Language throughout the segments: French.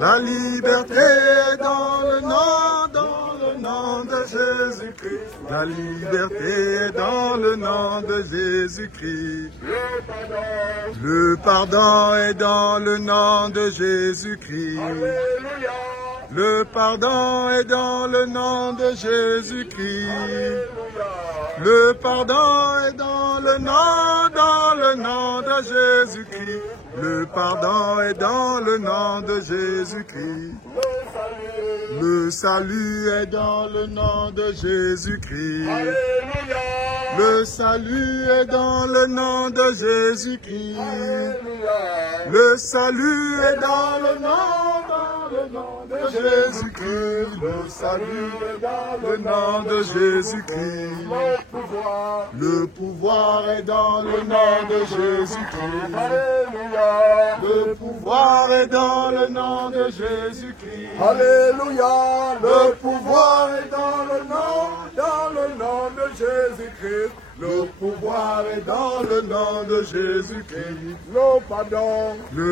La liberté est dans le nom de Jésus-Christ. La liberté est dans le nom de Jésus-Christ. Le pardon est dans le nom de Jésus-Christ. Le pardon est dans le nom de Jésus-Christ. Le pardon est dans le nom de Jésus-Christ. Le pardon est dans le nom de Jésus-Christ. Le salut est dans le nom de Jésus-Christ. Le salut est dans le nom de Jésus-Christ. Le salut est dans le nom de Jésus-Christ. Le salut est dans le nom de Jésus-Christ. Le pouvoir est dans le nom de Jésus-Christ. Le pouvoir est dans le nom de Jésus-Christ. Alléluia. Le pouvoir est dans le nom de Jésus-Christ. Le pouvoir est dans le nom de Jésus-Christ. Le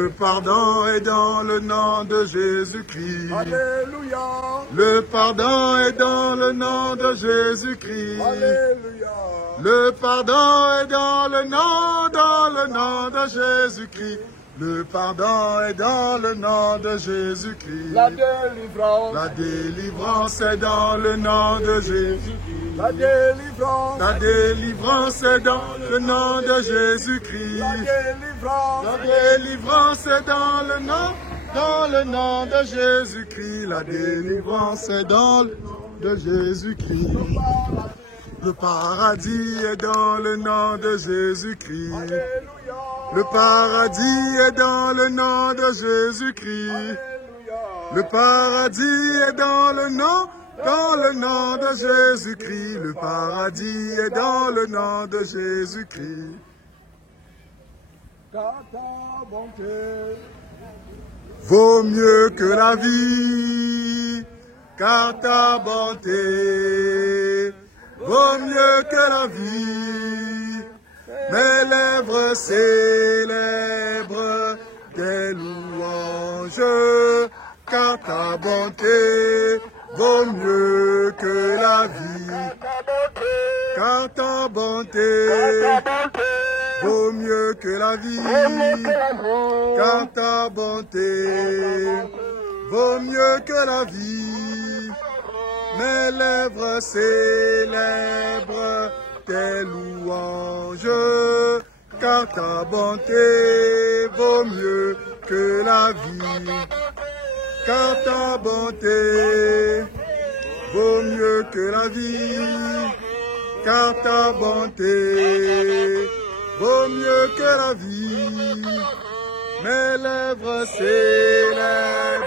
pardon est dans le nom de Jésus-Christ. Alléluia. Le pardon est dans le nom de Jésus-Christ. Alléluia. Le pardon est dans le nom de Jésus-Christ. Le pardon est dans le nom de Jésus-Christ. La délivrance est dans le nom de Jésus-Christ. La délivrance est dans le nom de Jésus-Christ. La délivrance est dans le nom de Jésus-Christ. La délivrance est dans le nom de Jésus-Christ. Le paradis est dans le nom de Jésus-Christ. Le paradis est dans le nom de Jésus-Christ. Le paradis est dans le nom de Jésus-Christ. Le paradis est dans le nom de Jésus-Christ. Car ta bonté vaut mieux que la vie, car ta bonté vaut mieux que la vie. Mes lèvres célèbrent tes louanges, car ta bonté vaut mieux que la vie. Car ta bonté vaut mieux que la vie. Car ta bonté vaut mieux que la vie. Mes lèvres célèbrent tes louanges, car ta bonté vaut mieux que la vie. Car ta bonté vaut mieux que la vie. Car ta bonté vaut mieux que la vie. Mes lèvres célèbrent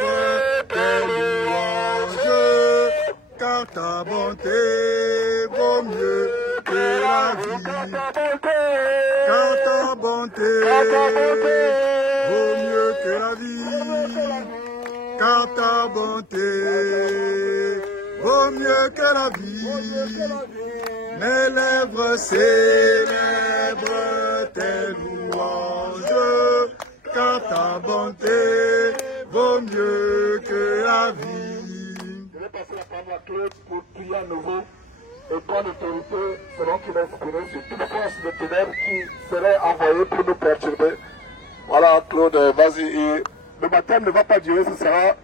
tes louanges, car ta bonté vaut mieux que la vie. Car ta bonté vaut mieux que la vie. Car ta bonté vaut mieux que la vie. Mes lèvres célèbrent tes louanges, car ta bonté vaut mieux que la vie. Je vais passer la parole à Claude pour prier à nouveau. Et ton autorité seront qui m'inspirer sur toute force de ténèbres qui serait envoyée pour nous perturber. Voilà, Claude, vas-y. Le baptême ne va pas durer, ce sera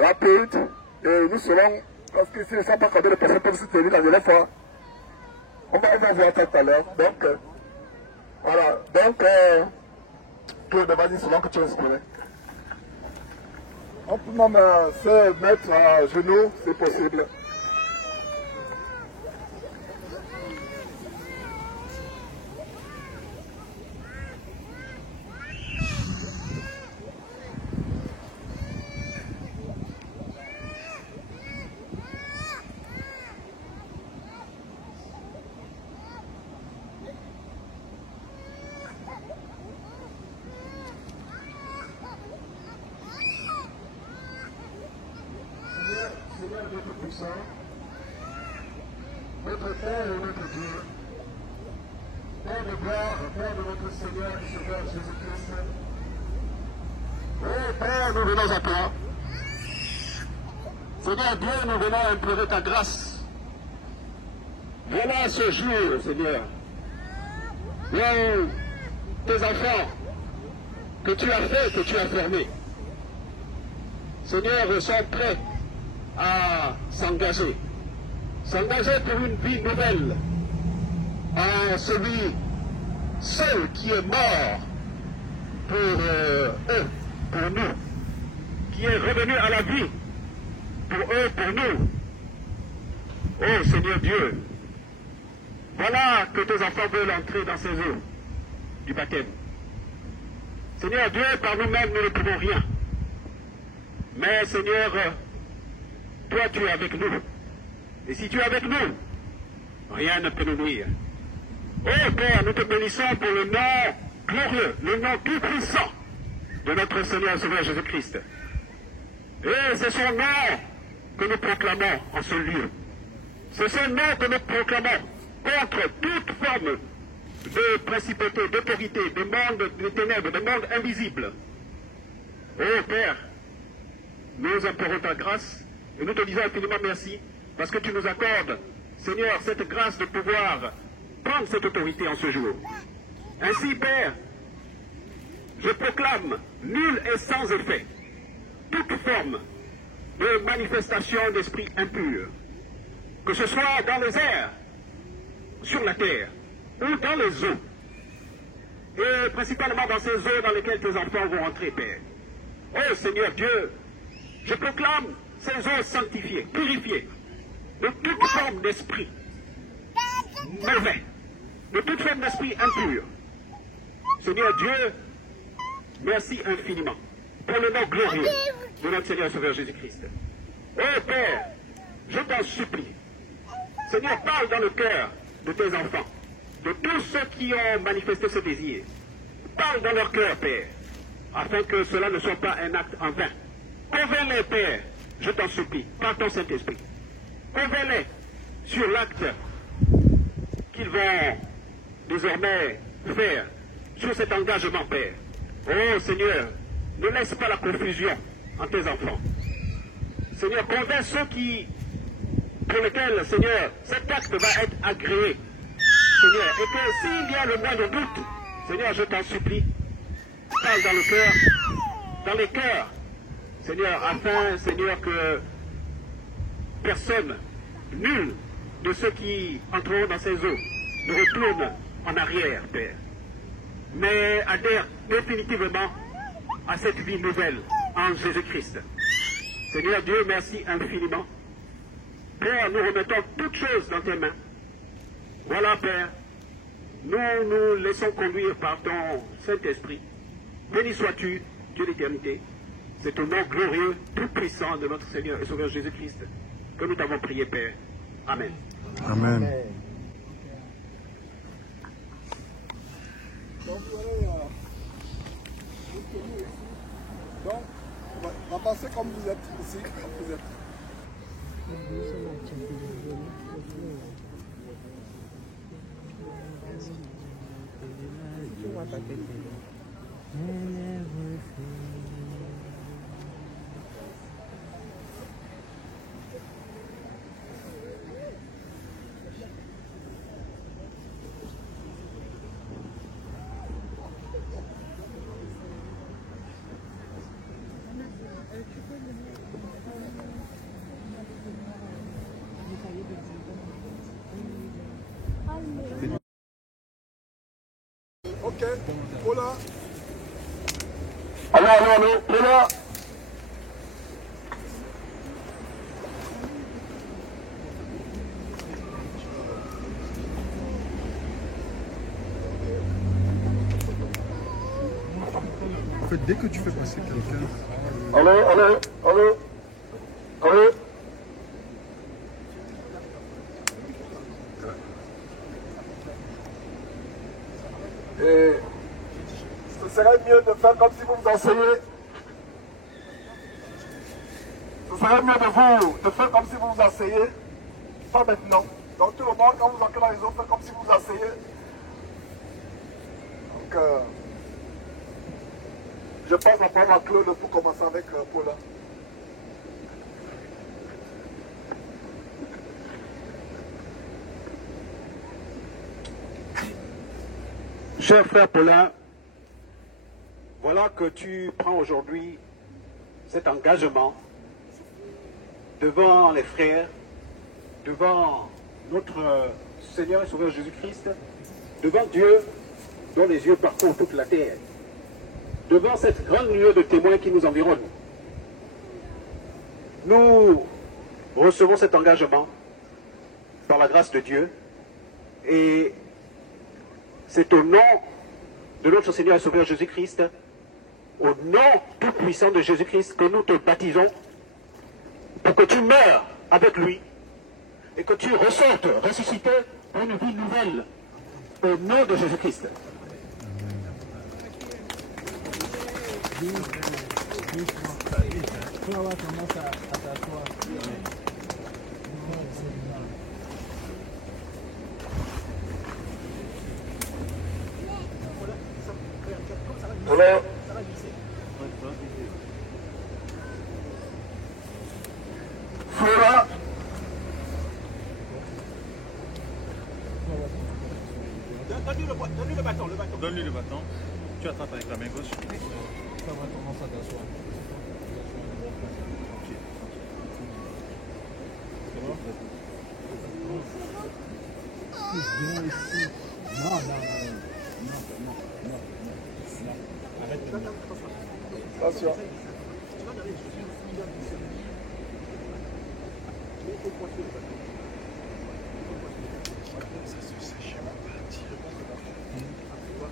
rapide. Et nous serons, parce que si ne savent pas combien de personnes peuvent se tenir la dernière fois, on va voir ça tout à l'heure. Donc, voilà. Donc, Claude, vas-y, selon que tu es inspiré. On peut même se mettre à genoux, c'est possible. Seigneur notre puissant, notre Père et notre Dieu, Père de gloire, Père de notre Seigneur et Sauveur Jésus-Christ, Oh Père, nous venons à toi. Seigneur Dieu, nous venons implorer ta grâce. Voilà ce jour, Seigneur, où tes enfants que tu as fait, que tu as formés, Seigneur, sont prêts à s'engager pour une vie nouvelle en celui seul qui est mort pour eux, pour nous, qui est revenu à la vie pour eux, pour nous. Oh Seigneur Dieu, voilà que tes enfants veulent entrer dans ces eaux du baptême. Seigneur Dieu, par nous-mêmes, nous ne pouvons rien. Mais Seigneur, toi tu es avec nous. Et si tu es avec nous, rien ne peut nous nuire. Oh Père, nous te bénissons pour le nom glorieux, le nom tout puissant de notre Seigneur et Sauveur Jésus-Christ. Et c'est son nom que nous proclamons en ce lieu. C'est son nom que nous proclamons contre toute forme de principauté, d'autorité, de monde de ténèbres, de monde invisible. Oh Père, nous implorons ta grâce et nous te disons infiniment merci parce que tu nous accordes, Seigneur, cette grâce de pouvoir prendre cette autorité en ce jour. Ainsi, Père, je proclame nul et sans effet toute forme de manifestation d'esprit impur, que ce soit dans les airs, sur la terre ou dans les eaux, et principalement dans ces eaux dans lesquelles tes enfants vont entrer, Père. Oh Seigneur Dieu, je proclame ces eaux sanctifiées, purifiées de toute forme d'esprit mauvais, de toute forme d'esprit impur. Seigneur Dieu, merci infiniment pour le nom glorieux de notre Seigneur et Sauveur Jésus-Christ. Oh Père, je t'en supplie, Seigneur, parle dans le cœur de tes enfants, de tous ceux qui ont manifesté ce désir. Parle dans leur cœur, Père, afin que cela ne soit pas un acte en vain. Convainc-les, Père, je t'en supplie, par ton Saint-Esprit. Convainc-les sur l'acte qu'ils vont désormais faire, sur cet engagement, Père. Oh Seigneur, ne laisse pas la confusion en tes enfants. Seigneur, convainc ceux pour lesquels, Seigneur, cet acte va être agréé. Seigneur, et que s'il y a le moindre doute, Seigneur, je t'en supplie, parle dans le cœur, dans les cœurs, Seigneur, afin, Seigneur, que personne, nul de ceux qui entreront dans ces eaux ne retourne en arrière, Père, mais adhère définitivement à cette vie nouvelle en Jésus-Christ. Seigneur Dieu, merci infiniment. Père, nous remettons toutes choses dans tes mains. Voilà, Père, nous nous laissons conduire par ton Saint-Esprit. Béni sois-tu, Dieu d'éternité. C'est au nom glorieux, tout-puissant de notre Seigneur et Sauveur Jésus-Christ que nous t'avons prié, Père. Amen. Amen. Donc, on va passer comme vous êtes ici, comme vous êtes. Ok, voilà. Allô, voilà. En fait, dès que tu fais passer quelqu'un... Allô. Et ce serait mieux de faire comme si vous vous asseyez. Ce serait mieux de faire comme si vous vous asseyez. Pas maintenant. Donc tout le monde, quand vous entrez dans les eaux, faites comme si vous vous asseyez. Donc, Je passe la parole à Claude pour commencer avec Paula. Cher frère Paulin, voilà que tu prends aujourd'hui cet engagement devant les frères, devant notre Seigneur et Sauveur Jésus-Christ, devant Dieu dont les yeux parcourent toute la terre, devant cette grande nuée de témoins qui nous environne. Nous recevons cet engagement par la grâce de Dieu et c'est au nom de notre Seigneur et Sauveur Jésus-Christ, au nom tout puissant de Jésus-Christ que nous te baptisons pour que tu meurs avec lui et que tu ressortes ressuscité pour une vie nouvelle au nom de Jésus-Christ. Alors, Flora, Donne-lui le bâton. Donne-lui le bâton. Tu attrapes avec la main gauche. Ça va commencer à t'asseoir. Viens ici. Non. Arrête. attention.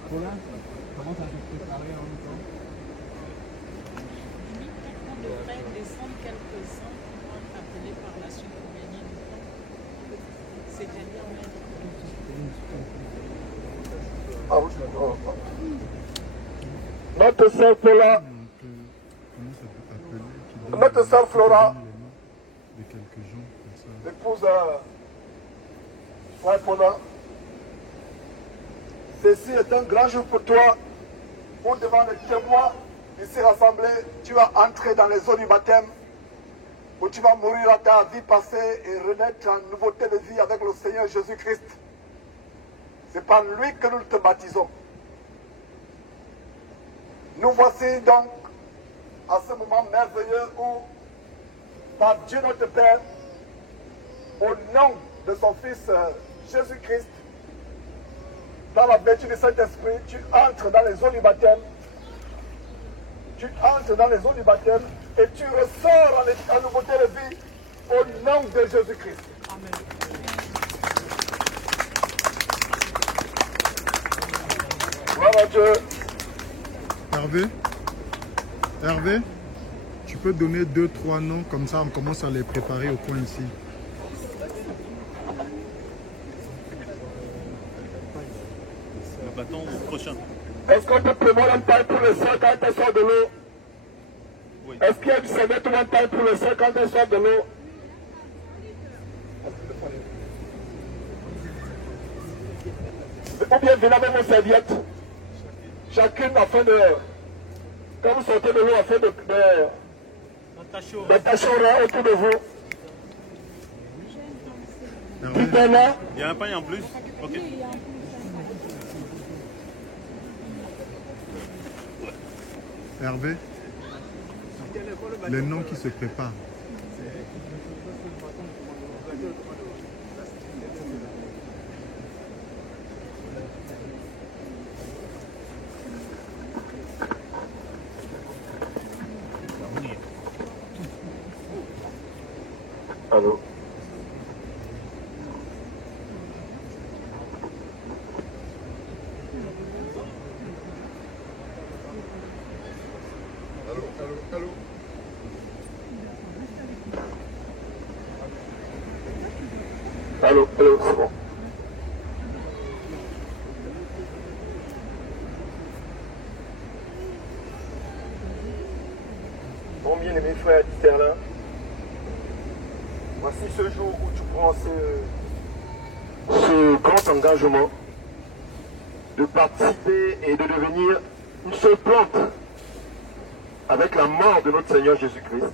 Paulin, comment ça s'est préparé en même temps? On devrait descendre quelques-uns pour être appelés par la suite pour gagner du temps. C'est-à-dire même. Ah oui, notre sœur Paula, notre sœur Flora, l'épouse frère Paula, ceci est un grand jour pour toi, où devant les témoins ici rassemblés, tu vas entrer dans les eaux du baptême, où tu vas mourir à ta vie passée et renaître en nouveauté de vie avec le Seigneur Jésus-Christ. C'est par lui que nous te baptisons. Nous voici donc à ce moment merveilleux où, par Dieu notre Père, au nom de son Fils Jésus-Christ, dans la vertu du Saint-Esprit, tu entres dans les eaux du baptême. Tu entres dans les eaux du baptême et tu ressors en nouveauté de vie au nom de Jésus-Christ. Amen. Gloire à Dieu. Hervé, tu peux donner 2-3 noms, comme ça on commence à les préparer au coin ici. Le bâton au prochain. Est-ce qu'on peut prévoir un taille pour le sang quand elle sort de l'eau? Oui. Est-ce qu'il y a du serviette ou un taille pour le sang quand elle sort de l'eau? Ou bien venez avec vos serviettes. Chacune afin de... Quand vous sortez de l'eau, afin d'attacher au rein autour de vous. Il y a un pain en plus. Ok. Hervé, les noms qui se préparent. Allô? Allô. Allô, c'est bon. Mon bien-aimé frère Terlin, voici ce jour où tu prends ce grand engagement de participer et de devenir une seule plante avec la mort de notre Seigneur Jésus-Christ,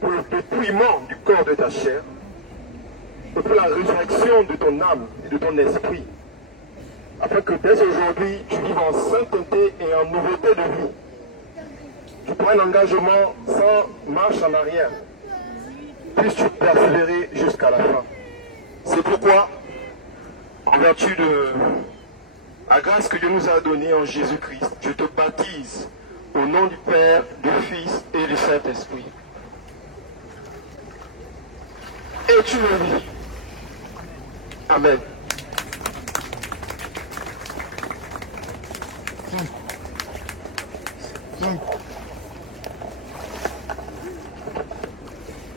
pour le dépouillement du corps de ta chair, et pour la résurrection de ton âme et de ton esprit, afin que dès aujourd'hui, tu vives en sainteté et en nouveauté de vie. Tu prends un engagement sans marche en arrière. Puisses-tu persévérer jusqu'à la fin. C'est pourquoi, en vertu de la grâce que Dieu nous a donnée en Jésus-Christ, je te baptise au nom du Père, du Fils et du Saint-Esprit. Et tu le vis. Amen.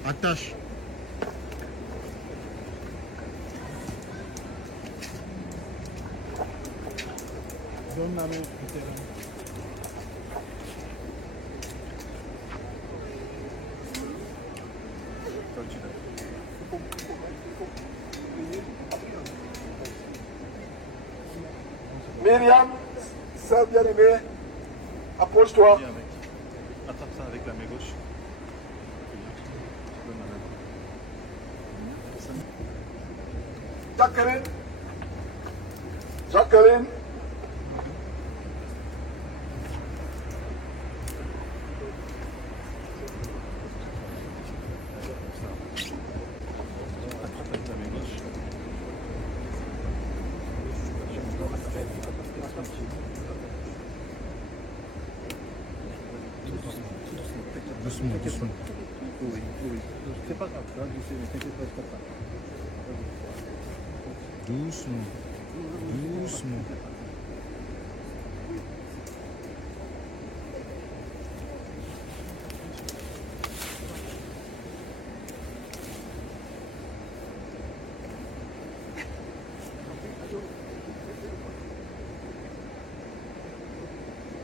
Attache. Donne la main. Myriam, sœur bien-aimée, approche-toi. Attrape ça avec la main gauche. Jacqueline. Jacqueline. Doucement, doucement. Oui. C'est pas grave, t'inquiète pas, c'est pas grave. Doucement.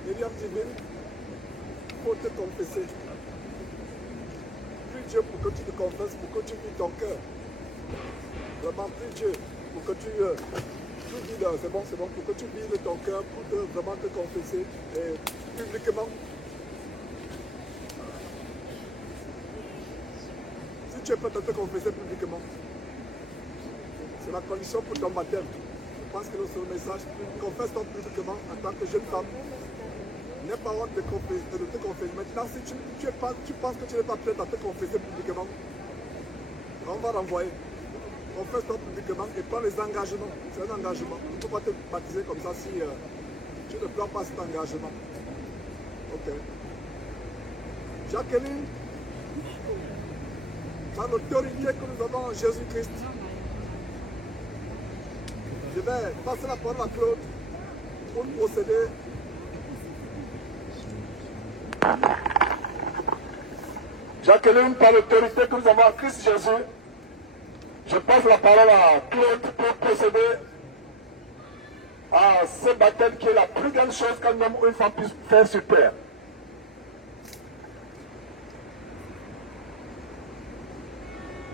Myriam Divine, il faut te confesser. Prie Dieu pour que tu te confesses, pour que tu vides ton cœur. Vraiment, prie Dieu pour que tu vides, c'est bon, pour que tu vides ton cœur, pour vraiment te confesser publiquement. Si tu es prêt à te confesser publiquement, c'est la condition pour ton baptême. Je pense que c'est le message. Confesse-toi publiquement en tant que jeune femme. N'aie pas honte de te confesser. Maintenant, si tu penses que tu n'es pas prêt à te confesser publiquement, on va renvoyer. Confesse-toi publiquement et prends les engagements. C'est un engagement. Tu ne peux pas te baptiser comme ça si tu ne prends pas cet engagement. Ok. Jacqueline, par l'autorité que nous avons en Jésus-Christ, je vais passer la parole à Claude pour procéder. Jacqueline, par l'autorité que nous avons en Christ Jésus, je passe la parole à Claude pour procéder à ce baptême qui est la plus grande chose qu'un homme ou une femme puisse faire sur terre.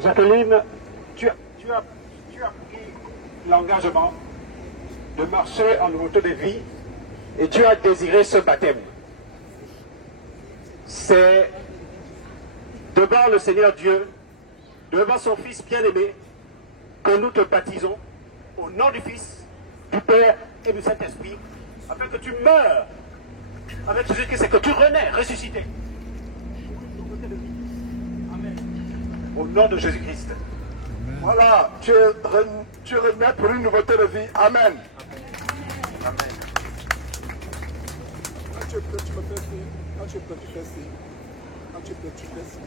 Jacqueline, tu as pris l'engagement de marcher en nouveauté de vie et tu as désiré ce baptême. C'est devant le Seigneur Dieu, devant son Fils bien-aimé, que nous te baptisons au nom du Fils, du Père et du Saint-Esprit, afin que tu meurs avec Jésus-Christ et que tu renais ressuscité. Amen. Au nom de Jésus-Christ. Voilà, tu renais pour une nouveauté de vie. Amen. Amen. Quand tu es prêt, tu me fais signe. Quand tu es prêt, tu fais signe. Quand tu es prêt, tu fais signe.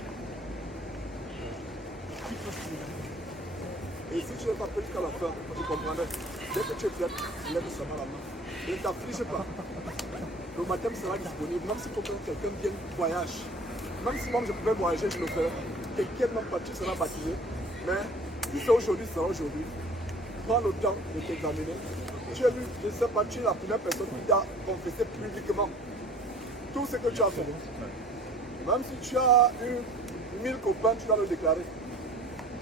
Et si tu n'es pas prêt jusqu'à la fin, tu comprendrais. Dès que tu es prêt, lève seulement la main. Et ne t'afflige pas. Le baptême sera disponible. Même s'il faut que quelqu'un vienne voyage. Même si moi je pouvais voyager, je le ferais. Quelqu'un même pas, tu seras baptisé. Mais si c'est aujourd'hui, ce sera aujourd'hui. Prends le temps de t'examiner. Tu es vu, je ne sais pas, tu es la première personne qui t'a confessé publiquement tout ce que tu as fait. Même si tu as eu 1000 copains, tu dois le déclarer.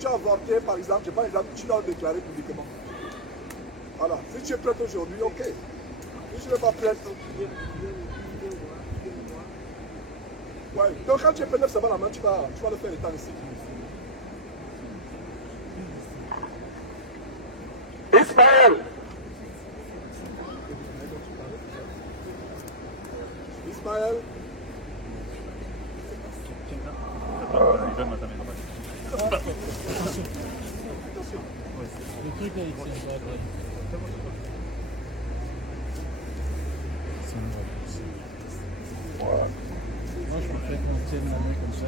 Tu as avorté, par exemple, je prends l'exemple, tu dois le déclarer publiquement. Voilà. Si tu es prête aujourd'hui, ok. Si tu n'es pas prête, Ouais. Donc quand tu es P9, ça va la main, tu vas le faire étant ici. Ismaël. Ismaël. Le truc là, il tient pas. Moi, je préfère qu'on tienne la main comme ça.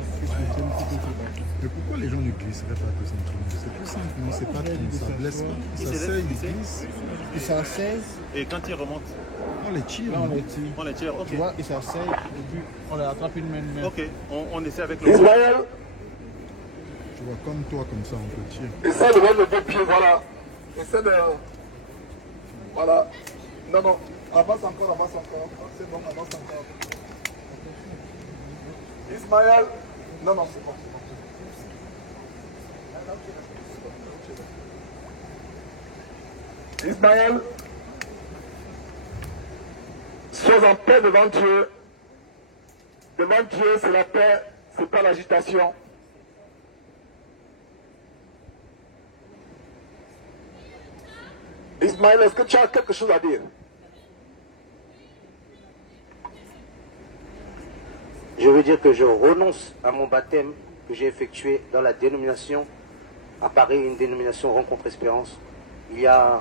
Mais pourquoi les gens ne glisseraient pas tout simplement? C'est plus simple, non? C'est pas comme ça blesse pas. Ça s'asseye, ils glissent. Ils s'asseyent. Et quand ils remontent, On les tire. Là, on non? les tire. on les tire. Ok. Tu vois, ils s'asseyent. Et puis, on les attrape une main. Ok. On essaie avec le. Ismaël. Tu vois, comme toi, comme ça, on peut tirer. Essaie de mettre le deux pieds, voilà. Essaie de... Voilà. Non, non. Avance encore, avance encore. C'est bon, avance encore. Ismaël. Non, non, c'est bon. Ismaël. Sois en paix devant Dieu. Devant Dieu, c'est la paix, c'est pas l'agitation. Ismaël, est-ce que tu as quelque chose à dire? Je veux dire que je renonce à mon baptême que j'ai effectué dans la dénomination à Paris, une dénomination Rencontre Espérance, il y a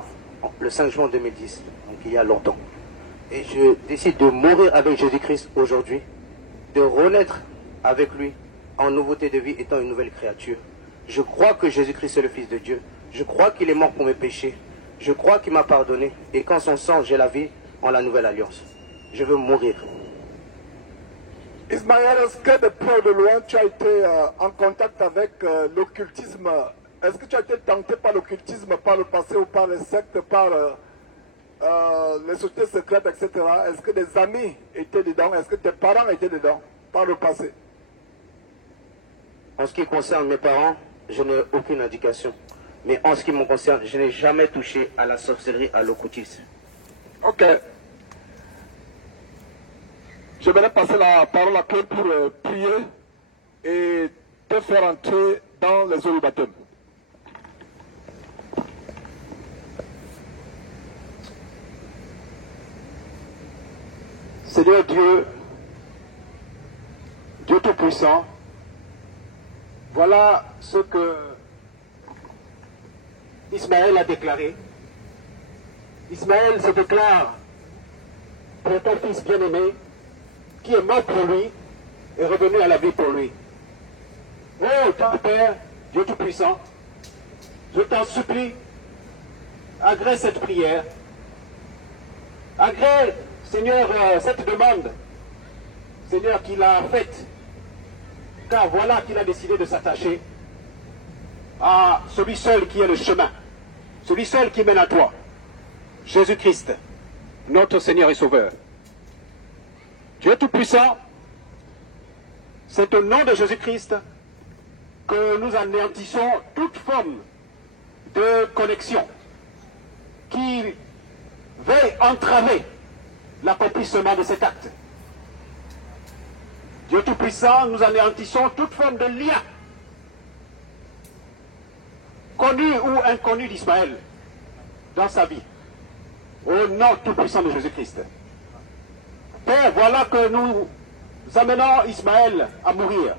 le 5 juin 2010, donc il y a longtemps. Et je décide de mourir avec Jésus-Christ aujourd'hui, de renaître avec lui en nouveauté de vie étant une nouvelle créature. Je crois que Jésus-Christ est le Fils de Dieu. Je crois qu'il est mort pour mes péchés. Je crois qu'il m'a pardonné et qu'en son sang, j'ai la vie en la nouvelle alliance. Je veux mourir. Ismaël, est-ce que de près ou de loin, tu as été en contact avec l'occultisme? Est-ce que tu as été tenté par l'occultisme par le passé ou par les sectes, par les sociétés secrètes, etc. Est-ce que des amis étaient dedans? Est-ce que tes parents étaient dedans par le passé? En ce qui concerne mes parents, je n'ai aucune indication. Mais en ce qui me concerne, je n'ai jamais touché à la sorcellerie, à l'occultisme. Ok. Je vais passer la parole à Claude pour prier et te faire entrer dans les eaux du baptême. Seigneur Dieu, Dieu Tout-Puissant, voilà ce que Ismaël a déclaré. Ismaël se déclare pour ton fils bien-aimé, qui est mort pour lui et revenu à la vie pour lui. Oh, ton Père, Dieu Tout-Puissant, je t'en supplie, agrée cette prière, agrée, Seigneur, cette demande, Seigneur, qu'il a faite, car voilà qu'il a décidé de s'attacher à celui seul qui est le chemin, celui seul qui mène à toi, Jésus-Christ, notre Seigneur et Sauveur. Dieu Tout-Puissant, c'est au nom de Jésus-Christ que nous anéantissons toute forme de connexion qui veuille entraver l'accomplissement de cet acte. Dieu Tout-Puissant, nous anéantissons toute forme de lien, connu ou inconnu d'Ismaël, dans sa vie, au nom Tout-Puissant de Jésus-Christ. Père, voilà que nous amenons Ismaël à mourir.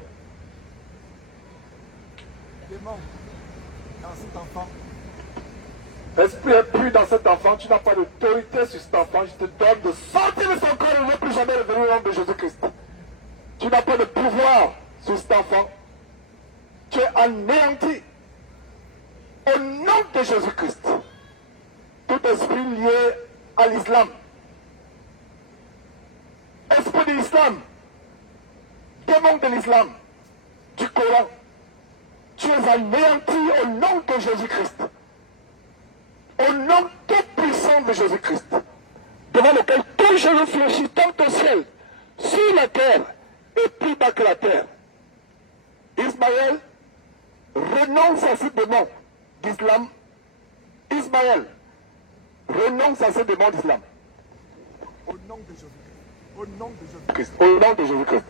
Démon, dans cet enfant. Esprit impur dans cet enfant, tu n'as pas d'autorité sur cet enfant. Je te donne de sortir de son corps et ne plus jamais revenir au nom de Jésus-Christ. Tu n'as pas de pouvoir sur cet enfant. Tu es anéanti. Au nom de Jésus-Christ. Tout esprit lié à l'islam. Esprit de l'islam, démon de l'islam, du Coran, tu es anéanti au nom de Jésus-Christ. Au nom tout puissant de Jésus-Christ, devant lequel tout genou fléchit tant au ciel, sur la terre et plus bas que la terre. Ismaël, renonce à ce démon d'islam. Ismaël, renonce à ce démon d'islam. Au nom de Jésus-Christ. Au nom de Jésus-Christ. Au nom de Jésus-Christ.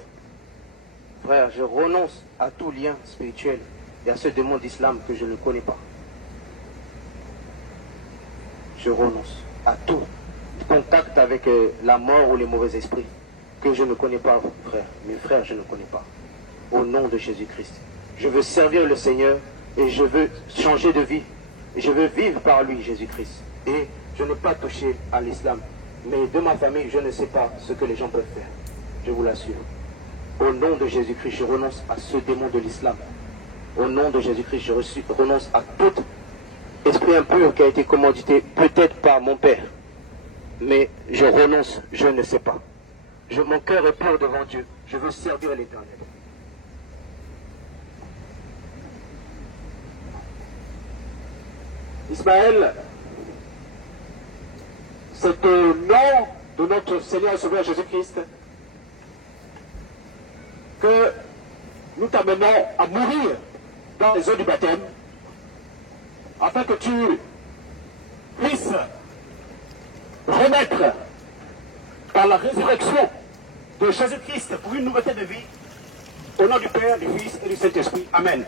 Frère, je renonce à tout lien spirituel et à ce démon d'islam que je ne connais pas. Je renonce à tout contact avec la mort ou les mauvais esprits que je ne connais pas, frère. Mes frères, je ne connais pas. Au nom de Jésus-Christ. Je veux servir le Seigneur et je veux changer de vie. Et je veux vivre par lui, Jésus-Christ. Et je n'ai pas touché à l'islam. Mais de ma famille, je ne sais pas ce que les gens peuvent faire. Je vous l'assure. Au nom de Jésus-Christ, je renonce à ce démon de l'islam. Au nom de Jésus-Christ, je renonce à tout esprit impur qui a été commandité, peut-être par mon père. Mais je renonce, je ne sais pas. Mon cœur est pur devant Dieu. Je veux servir l'Éternel. Ismaël, c'est au nom de notre Seigneur et Sauveur Jésus-Christ que nous t'amenons à mourir dans les eaux du baptême, afin que tu puisses renaître par la résurrection de Jésus-Christ pour une nouveauté de vie, au nom du Père, du Fils et du Saint-Esprit. Amen.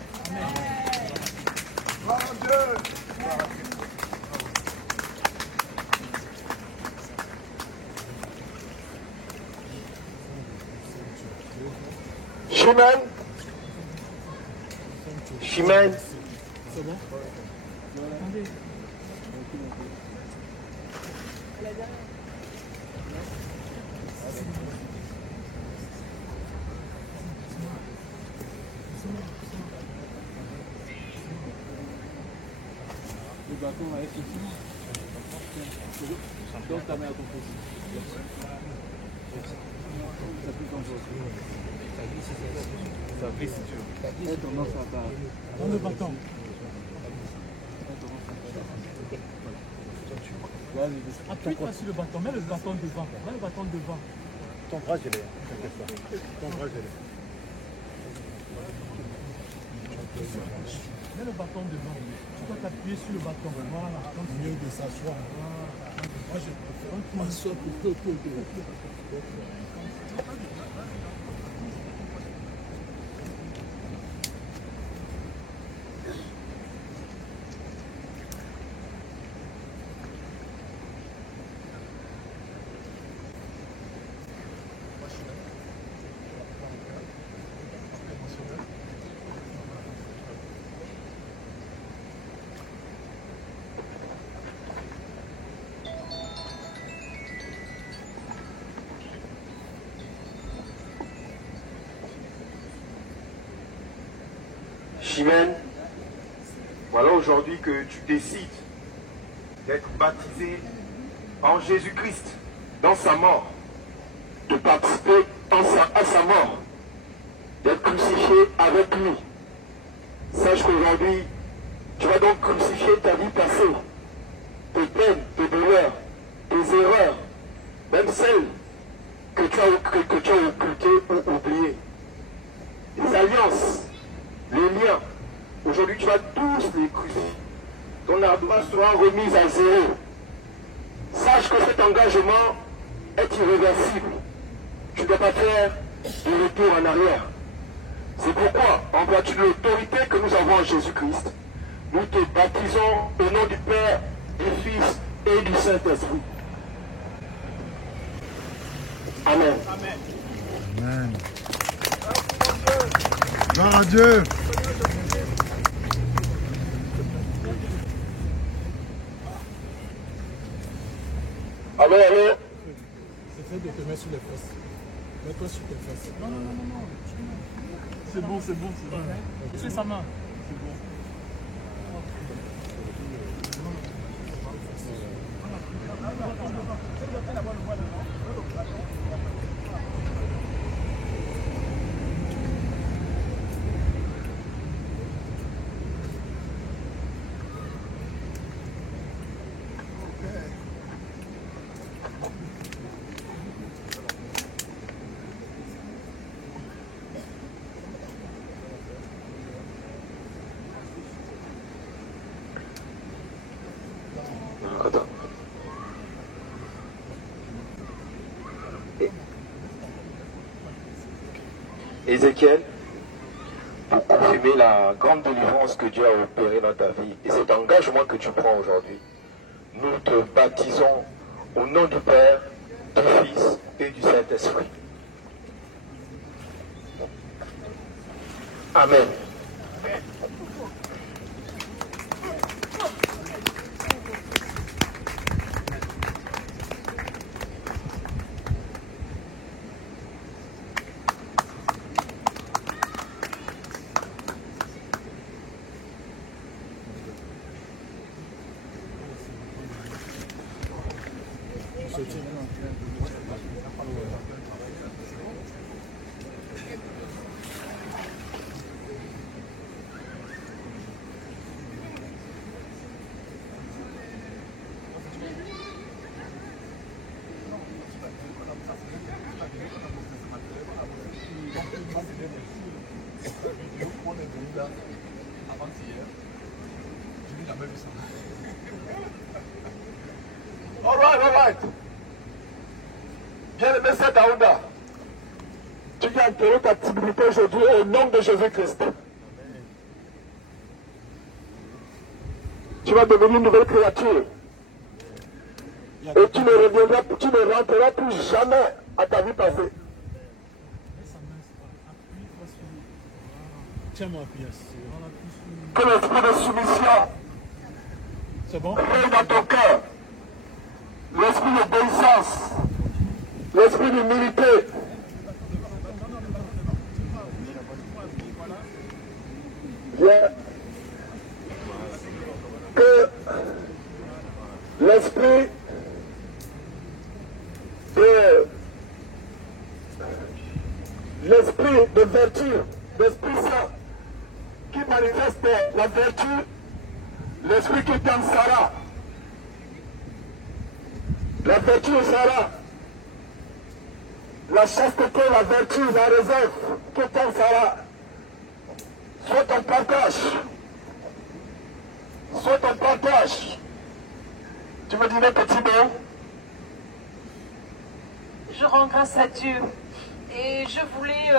Chimène. Chimène. C'est bon? Attendez. Le bâton va être ici. Donc ta main à ton pouce. Ça pique en chose. Ça glisse si tu veux. Elle tendance à part. Dans le bâton. Appuie-toi sur le bâton. Mets le bâton devant. Mets le bâton devant. Ton bras, je l'ai. Ton bras, je l'ai. Mets le bâton devant. Tu dois t'appuyer sur le bâton. Voilà. Mieux de s'asseoir. Moi, je préfère m'asseoir plutôt que de... Chimène, voilà aujourd'hui que tu décides d'être baptisé en Jésus-Christ, dans sa mort, de participer à sa mort, d'être crucifié avec lui. Sache qu'aujourd'hui, tu vas donc crucifier ta vie passée, tes peines, tes douleurs, tes erreurs, même celles que tu as occultées ou oubliées. Les alliances, les liens, aujourd'hui tu vas tous les crucifier. Ton ardoise sera remise à zéro. Sache que cet engagement est irréversible. Tu ne dois pas faire de retour en arrière. C'est pourquoi, en vertu de l'autorité que nous avons en Jésus-Christ, nous te baptisons au nom du Père, du Fils et du Saint-Esprit. Amen. Amen. Gloire à Dieu. Allô, allô. C'est fait de te mettre sur les fesses. Mets-toi sur tes fesses. Non. C'est bon, c'est bon. C'est sa main. C'est bon. Attends. Ézéchiel, pour confirmer la grande délivrance que Dieu a opérée dans ta vie. Et cet engagement que tu prends aujourd'hui, nous te baptisons au nom du Père, du Fils et du Saint-Esprit. Amen. All right. Bien-aimé Sœur Daouda, tu viens enterrer ta timidité aujourd'hui au nom de Jésus-Christ. Tu vas devenir une nouvelle créature. Et tu ne rentreras plus jamais à ta vie passée. Que l'esprit de soumission règne dans ton cœur. L'esprit d'obéissance, l'esprit d'humilité. Viens. Que l'esprit de vertu, l'esprit saint, qui manifeste la vertu, l'esprit qui t'aime Sarah. La vertu de Sarah, la chasteté, la vertu, la réserve, que t'aime Sarah, soit ton partage. Soit ton partage. Tu me dis un petit mot? Je rends grâce à Dieu et je voulais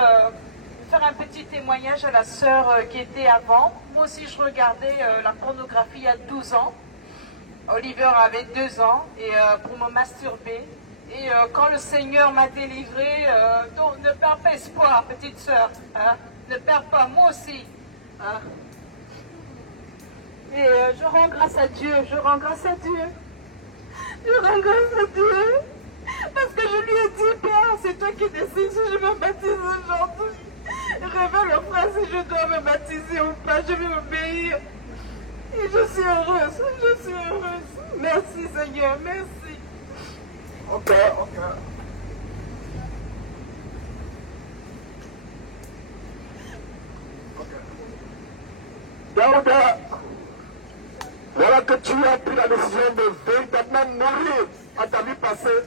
faire un petit témoignage à la sœur qui était avant. Moi aussi je regardais la pornographie il y a 12 ans. Oliver avait 2 ans et pour me masturber. Et quand le Seigneur m'a délivré, donc ne perds pas espoir, petite sœur. Hein? Ne perds pas, moi aussi. Hein? Et je rends grâce à Dieu, je rends grâce à Dieu. Je rends grâce à Dieu. Parce que je lui ai dit, Père, c'est toi qui décides si je me baptise aujourd'hui. Révèle au frère si je dois me baptiser ou pas, je vais obéir. Et je suis heureuse, je suis heureuse. Merci Seigneur, merci. Ok. Daouda, voilà que tu as pris la décision de véritablement mourir à ta vie passée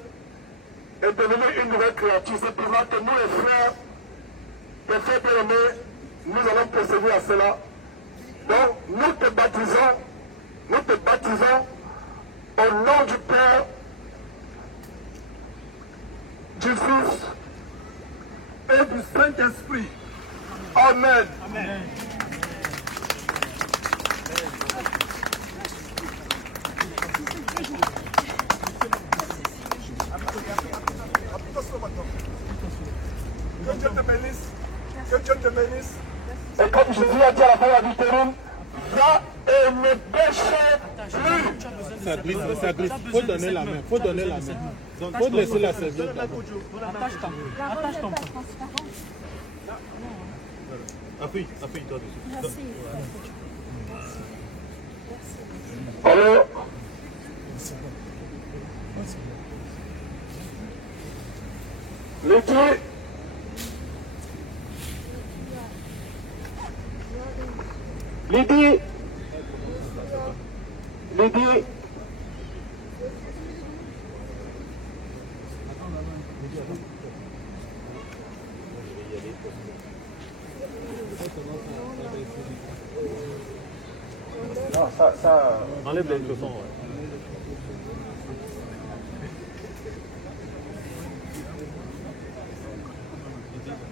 et devenir une nouvelle créature. C'est pour ça que nous les frères, les frères bien-aimés, nous allons procéder à cela. Donc, nous te baptisons au nom du Père, du Fils et du Saint-Esprit. Amen. Amen. Que Dieu te bénisse. Que Dieu te bénisse. Et comme Jésus a dit à la fin de la Victorine, va et ne péchez plus. Ça glisse. Faut donner la main. Faut laisser la serviette d'abord. Attache ton poing. Appuie-toi dessus. Allô? Lydie? Non, ça... Enlève les chaussons.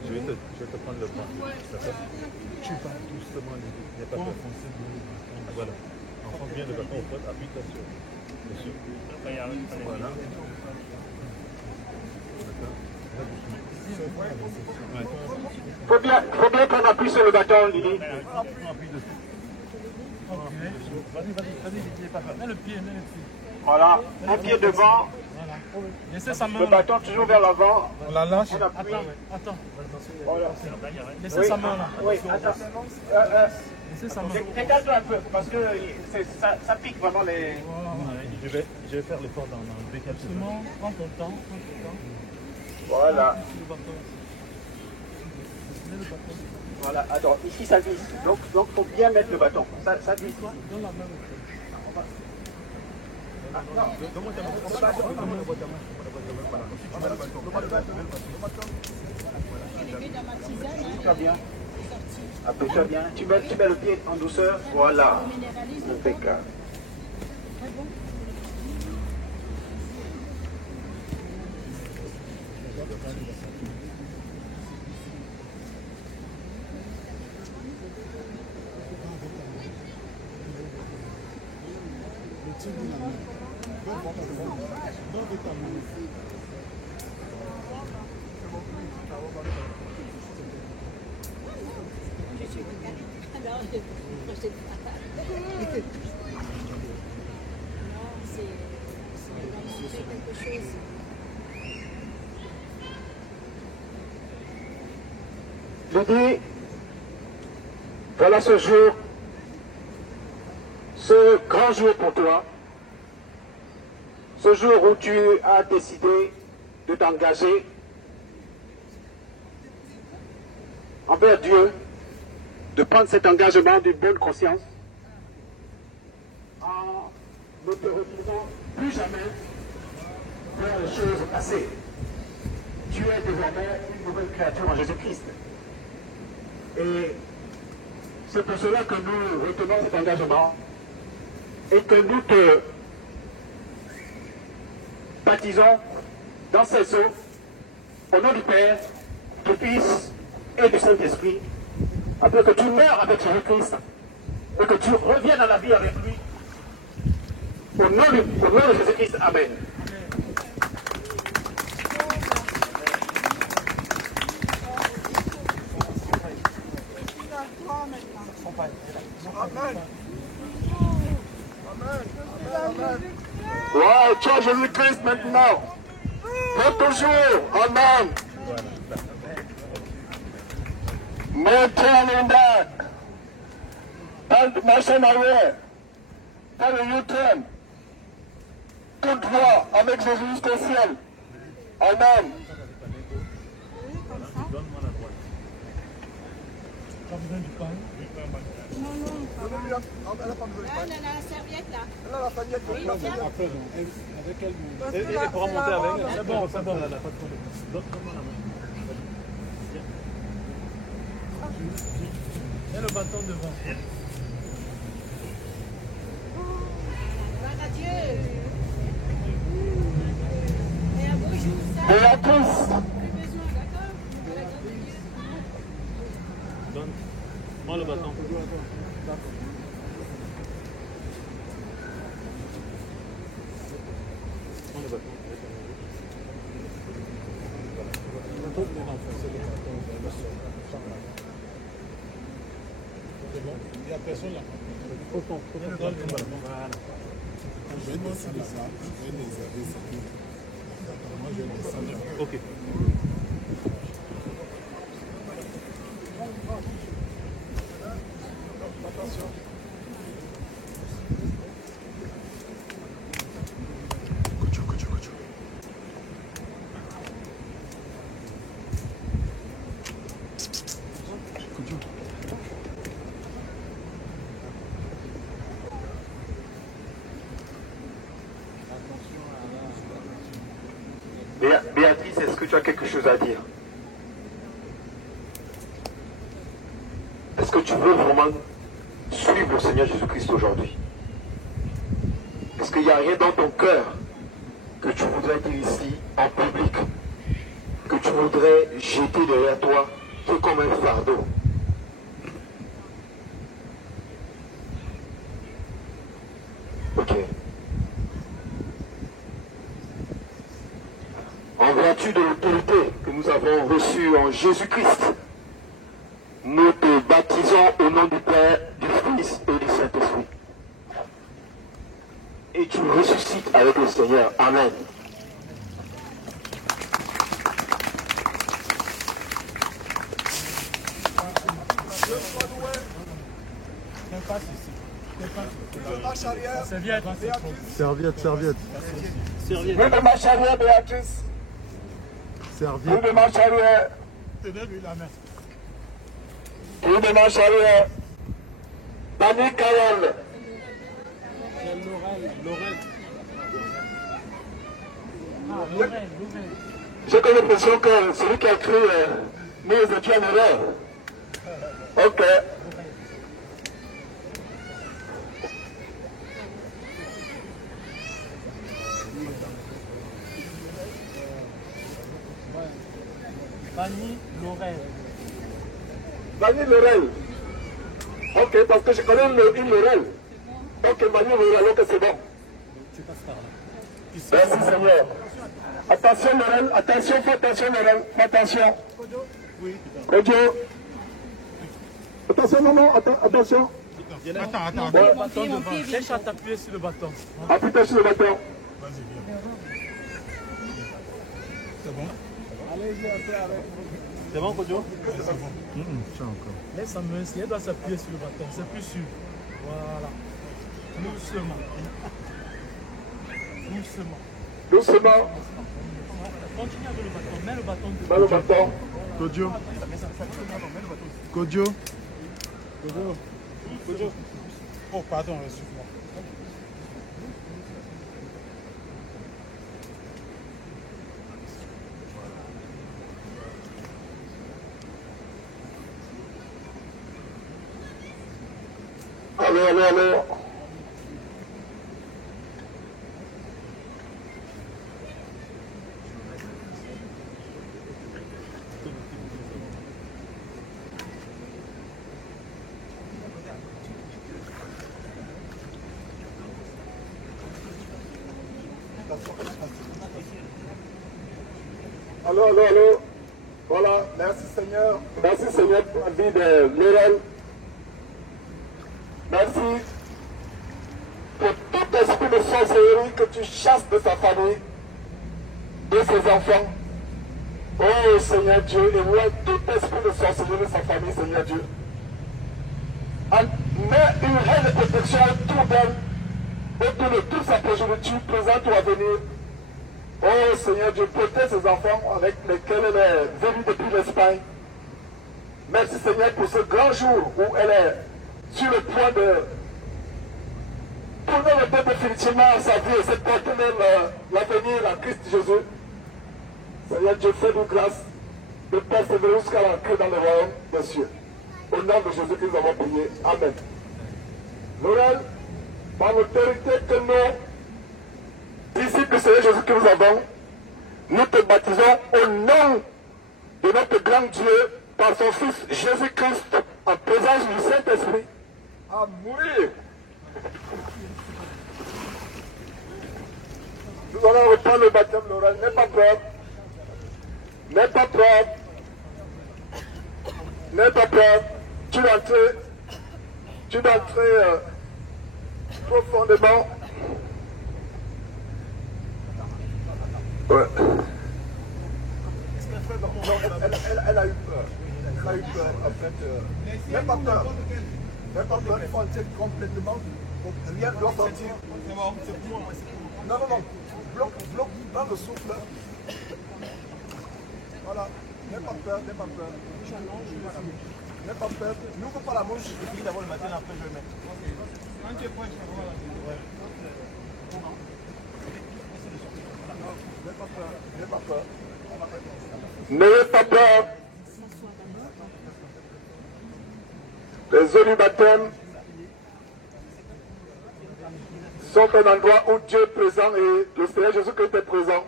Je vais te prendre le bras. Tu parles doucement, il n'y a pas de foncer. Voilà. Enfonce bien le bâton au pote, appuie dessus. Dessus. Voilà. Faut bien qu'on appuie sur le bâton, Lily. Vas-y, mets le pied, Voilà, un pied devant, laissez sa main. le bâton toujours vers l'avant. On la lâche. On appuie. Attends, Voilà. laissez sa main là. Oui, attends. Laissez sa main. Décale-toi un peu, parce que ça pique vraiment les... Je vais faire l'effort dans le décalage. Justement, prends ton temps. Voilà. Le bâton. Mets le bâton. Voilà, attends, ici ça glisse. Donc faut bien mettre le bâton. Ça glisse. Donne la main au pied. Donne-moi ta main. Appuie-toi bien. Appuie-toi bien. Tu mets le pied en douceur. Voilà. Impeccable. Je dis, voilà ce jour, ce grand jour pour toi, ce jour où tu as décidé de t'engager envers Dieu, de prendre cet engagement d'une bonne conscience, en ne te retournant plus jamais vers les choses passées. Tu es désormais une nouvelle créature en Jésus-Christ. Et c'est pour cela que nous retenons cet engagement et que nous te baptisons dans ces eaux au nom du Père, du Fils et du Saint-Esprit, afin que tu meurs avec Jésus-Christ et que tu reviennes à la vie avec lui. Au nom de Jésus-Christ, Amen. Wow, tu as Jésus-Christ maintenant. Pour toujours. Amen. Maintiens in that. Machine arrière. Pas le U-turn. Tout droit avec Jésus jusqu'au ciel. Amen. Pas besoin du pain. Elle a la serviette là. Après, avec elle. Elle pourra monter avec. C'est bon, c'est bon. Donne-moi la main. Mets le bâton devant. Gloire à Dieu. Et un beau jour, ça. Béatrice. Plus besoin, d'accord? La grâce de Dieu. Donne-moi le bâton. Il n'y a personne là. Je vais décider ça. Je vais les aider. Moi, je vais descendre. Ok. Béatrice, est-ce que tu as quelque chose à dire? Est-ce que tu veux vraiment suivre le Seigneur Jésus-Christ aujourd'hui? Est-ce qu'il n'y a rien dans ton cœur que tu voudrais dire ici, en public, que tu voudrais jeter derrière toi C'est comme un fardeau. Ok. En vertu de l'autorité que nous avons reçue en Jésus-Christ, nous te baptisons au nom du Père, du Fils et du Saint-Esprit. Et tu ressuscites avec le Seigneur. Amen. Serviette, serviette. Nous de marche arrière, Béatrice. Serviette. Nous de marche arrière. Tenez-lui la main. Nous de marche arrière. Dani Kayal. J'ai comme l'impression que celui qui a écrit nous étions en erreur. Ok. Fanny Laurel. Fanny Laurel. Ok, parce que je connais une Laurel. Ok, Fanny Laurel, ok, c'est bon. Merci Seigneur. Attention Laurel, attention, fais attention Laurel, fais attention. Kodio. Attention, non, attention. Attends. Ouais. Le bâton devant. Cherche à t'appuyer sur le bâton. Appuie-toi sur le bâton. Vas-y, viens. C'est bon? C'est bon, Kodio? C'est bon. Tiens encore. Laisse sa main, si elle doit s'appuyer sur le bâton, c'est plus sûr. Voilà. Doucement. Doucement. Continue avec le bâton. Mets le bâton devant. Mets le bâton. Kodio. Kodio. Oh, pardon, excuse-moi. Allô. Allô. Voilà, merci Seigneur. Merci Seigneur pour la vie de Laurel. Merci pour tout esprit de sorcellerie que tu chasses de sa famille, de ses enfants. Oh Seigneur Dieu, et moi tout esprit de sorcellerie de sa famille, Seigneur Dieu. Mets une règle de protection autour d'elle, autour de toute sa progéniture, présente ou à venir. Oh Seigneur Dieu, protège ses enfants avec lesquels elle est venue depuis l'Espagne. Merci Seigneur pour ce grand jour où elle est sur le point de tourner le dos définitivement à sa vie et se porter vers l'avenir à Christ Jésus. Seigneur Dieu, fais-nous grâce de persévérer jusqu'à l'entrée dans le royaume des cieux. Au nom de Jésus que nous avons prié. Amen. Laurel, par l'autorité que nous, disciples du Seigneur Jésus que nous avons, nous te baptisons au nom de notre grand Dieu par son Fils Jésus-Christ en présence du Saint-Esprit à mourir. Nous allons reprendre le baptême, Laurel. N'aie pas peur. N'aie pas peur. N'aie pas peur. Tu dois entrer profondément. Ouais. Elle a eu peur. Elle a eu peur, en fait. N'aie pas peur. N'aie pas peur, il faut entrer complètement. Rien ne doit sortir. C'est bon, c'est bon. Non. Bloque, dans le souffle. Voilà. N'aie pas peur. N'aie pas peur. N'ouvre pas la bouche. Je finis d'abord le matin, après je vais mettre. Quand tu es proche, je vais voir la vie. N'aie pas peur. N'ayez pas peur. Les eaux du baptême sont un endroit où Dieu est présent et le Seigneur Jésus-Christ est présent.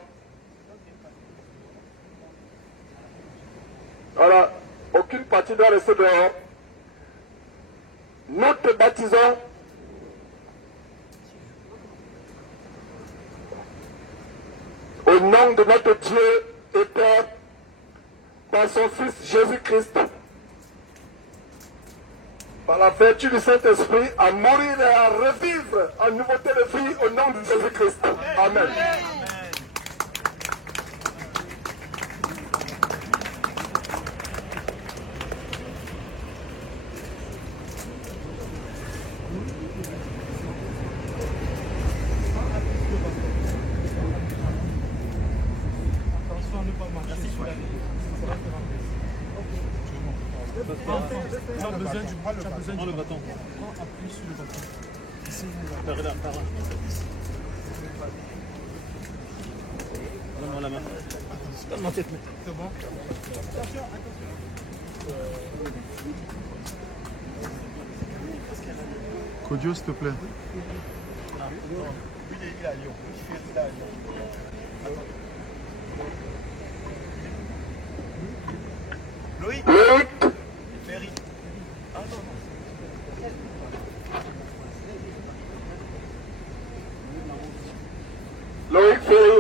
Voilà. aucune partie doit rester dehors. Nous te baptisons au nom de notre Dieu et Père, par son Fils Jésus-Christ, par la vertu du Saint-Esprit, à mourir et à revivre en nouveauté de vie au nom de Jésus-Christ. Amen. Prends le bâton. Prends appui sur le bâton. Ici, Par là. Donne-moi la main. Donne-moi cette main. c'est bon. Attention, Kodio, s'il te plaît. Il est à Lyon. Il est à Lyon. Loïc. Ferry. Loïc Ferry.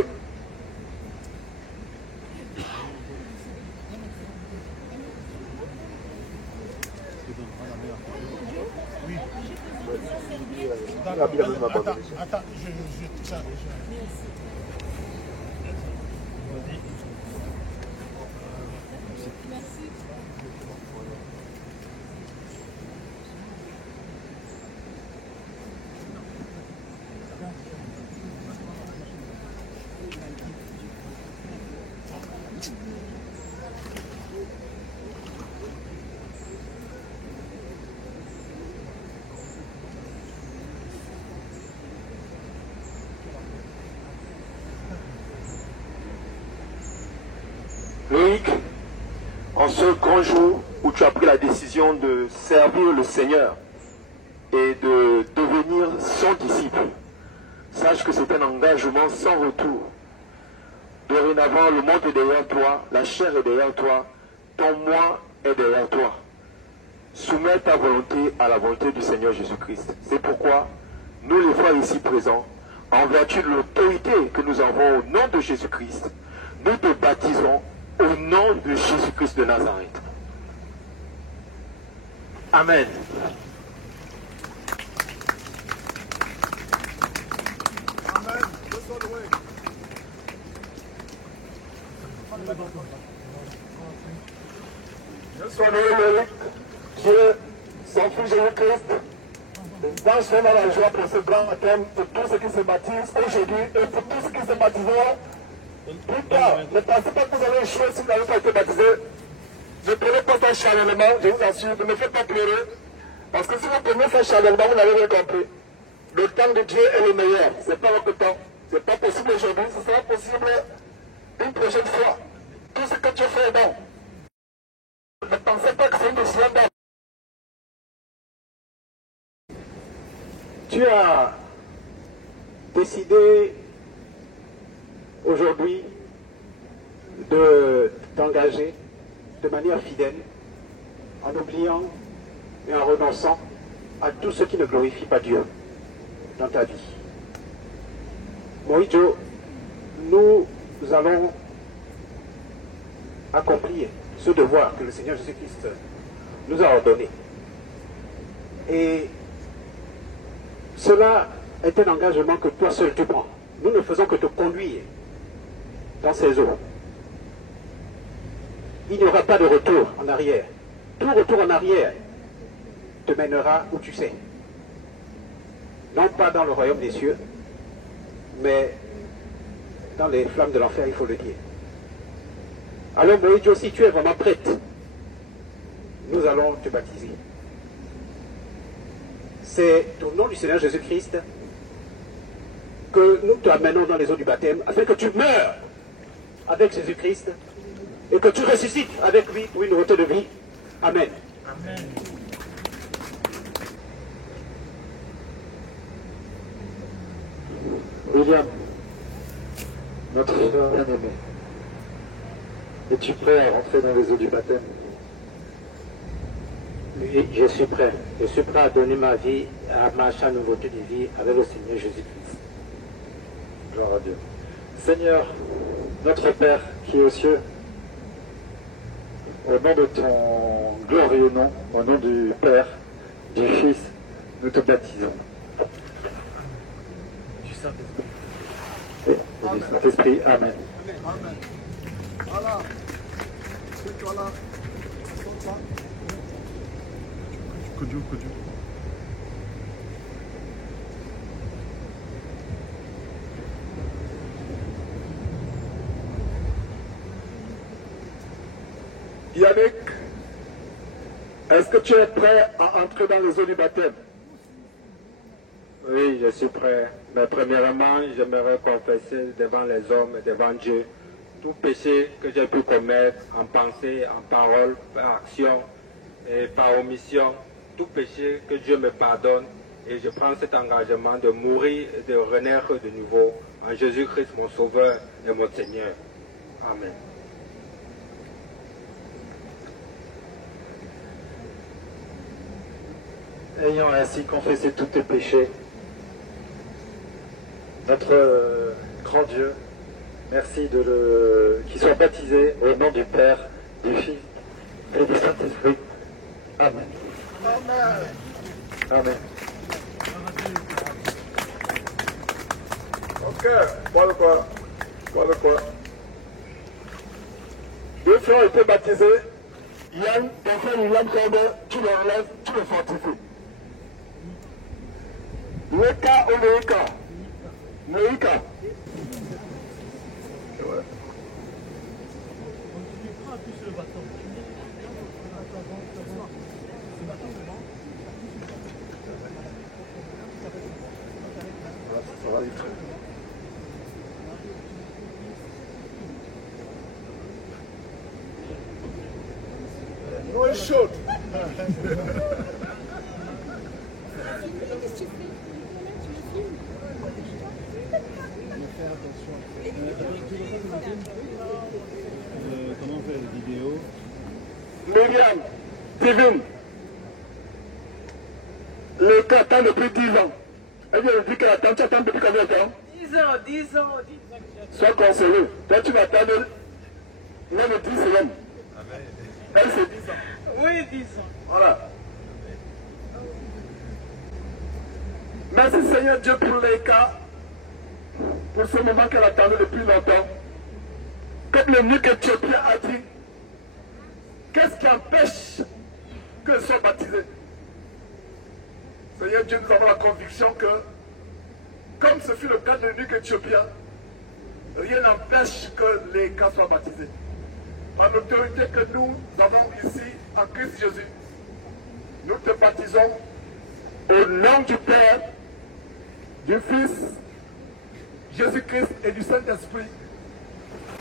Attends, ça. Loïc, en ce grand jour où tu as pris la décision de servir le Seigneur et de devenir son disciple, sache que c'est un engagement sans retour. Dorénavant, le monde est derrière toi, la chair est derrière toi, ton moi est derrière toi. Soumets ta volonté à la volonté du Seigneur Jésus-Christ. C'est pourquoi nous, les frères ici présents, en vertu de l'autorité que nous avons au nom de Jésus-Christ, nous te baptisons au nom de Jésus-Christ de Nazareth. Amen. Soyez heureux, Dieu, son Fils Jésus-Christ, dans son la joie pour ce grand baptême, pour tous ceux qui se baptisent aujourd'hui et pour tous ceux qui se baptiseront plus tard. Ne pensez pas que vous allez échouer si vous n'avez pas été baptisé. Ne prenez pas ça charnellement, je vous assure, ne me faites pas pleurer. Parce que si vous prenez ça charnellement, vous n'avez rien compris. Le temps de Dieu est le meilleur, ce n'est pas votre temps. Ce n'est pas possible aujourd'hui, ce sera possible une prochaine fois. Tout ce que Dieu fait est bon. Ne pensez pas que c'est une décision d'homme. Tu as décidé aujourd'hui de t'engager de manière fidèle en oubliant et en renonçant à tout ce qui ne glorifie pas Dieu dans ta vie. Moïjo, nous allons accomplir ce devoir que le Seigneur Jésus-Christ nous a ordonné. Et cela est un engagement que toi seul tu prends. Nous ne faisons que te conduire dans ces eaux. Il n'y aura pas de retour en arrière. Tout retour en arrière te mènera où tu sais. Non pas dans le royaume des cieux, mais dans les flammes de l'enfer, il faut le dire. Alors Moïse, si tu es vraiment prête, nous allons te baptiser. C'est au nom du Seigneur Jésus-Christ que nous t'amenons dans les eaux du baptême afin que tu meurs avec Jésus-Christ et que tu ressuscites avec lui pour une nouveauté de vie. Amen. Amen. William, notre frère bien-aimé, es-tu prêt à rentrer dans les eaux du baptême? Oui, je suis prêt. Je suis prêt à donner ma vie, à marcher à nouveauté de vie avec le Seigneur Jésus-Christ. Gloire à Dieu. Seigneur, notre Père qui est aux cieux, au nom de ton glorieux nom, au nom du Père, du Fils, nous te baptisons. Du Saint-Esprit. Et du Saint-Esprit. Amen. Amen. Voilà. C'est toi là. Kodjo. Yannick, est-ce que tu es prêt à entrer dans les eaux du baptême? Oui, je suis prêt. Mais premièrement, j'aimerais confesser devant les hommes et devant Dieu tout péché que j'ai pu commettre en pensée, en parole, par action et par omission. Tout péché que Dieu me pardonne. Et je prends cet engagement de mourir et de renaître de nouveau en Jésus-Christ, mon Sauveur et mon Seigneur. Amen. Ayant ainsi confessé tous tes péchés, notre grand Dieu, merci qu'il soit baptisé au nom du Père, du Fils et du Saint-Esprit. Amen. Amen. Amen. Ok, voilà quoi. Deux frères ont été baptisés. Yann, ton frère Yann Kende, tu le relèves, tu le fortifies. Leka ou Neika? Neika. Ouais. Ça va, il fait. No shot. Comment faire les vidéos? Myriam, Divine, le cas attend depuis 10 ans. Elle vient de dire qu'elle attend, tu attends depuis combien de temps? 10 ans. Sois consolé. Toi, tu vas attendre même 10 secondes. Elle, c'est 10 ans. Oui, 10 ans. Voilà. Merci Seigneur Dieu pour les cas, pour ce moment qu'elle attendait depuis longtemps. Comme le nuque éthiopien a dit, qu'est-ce qui empêche qu'elle soit baptisée? Seigneur Dieu, nous avons la conviction que, comme ce fut le cas de nuque éthiopien, rien n'empêche que les cas soient baptisés. Par l'autorité que nous avons ici en Christ Jésus, nous te baptisons au nom du Père, du Fils, Jésus-Christ et du Saint-Esprit.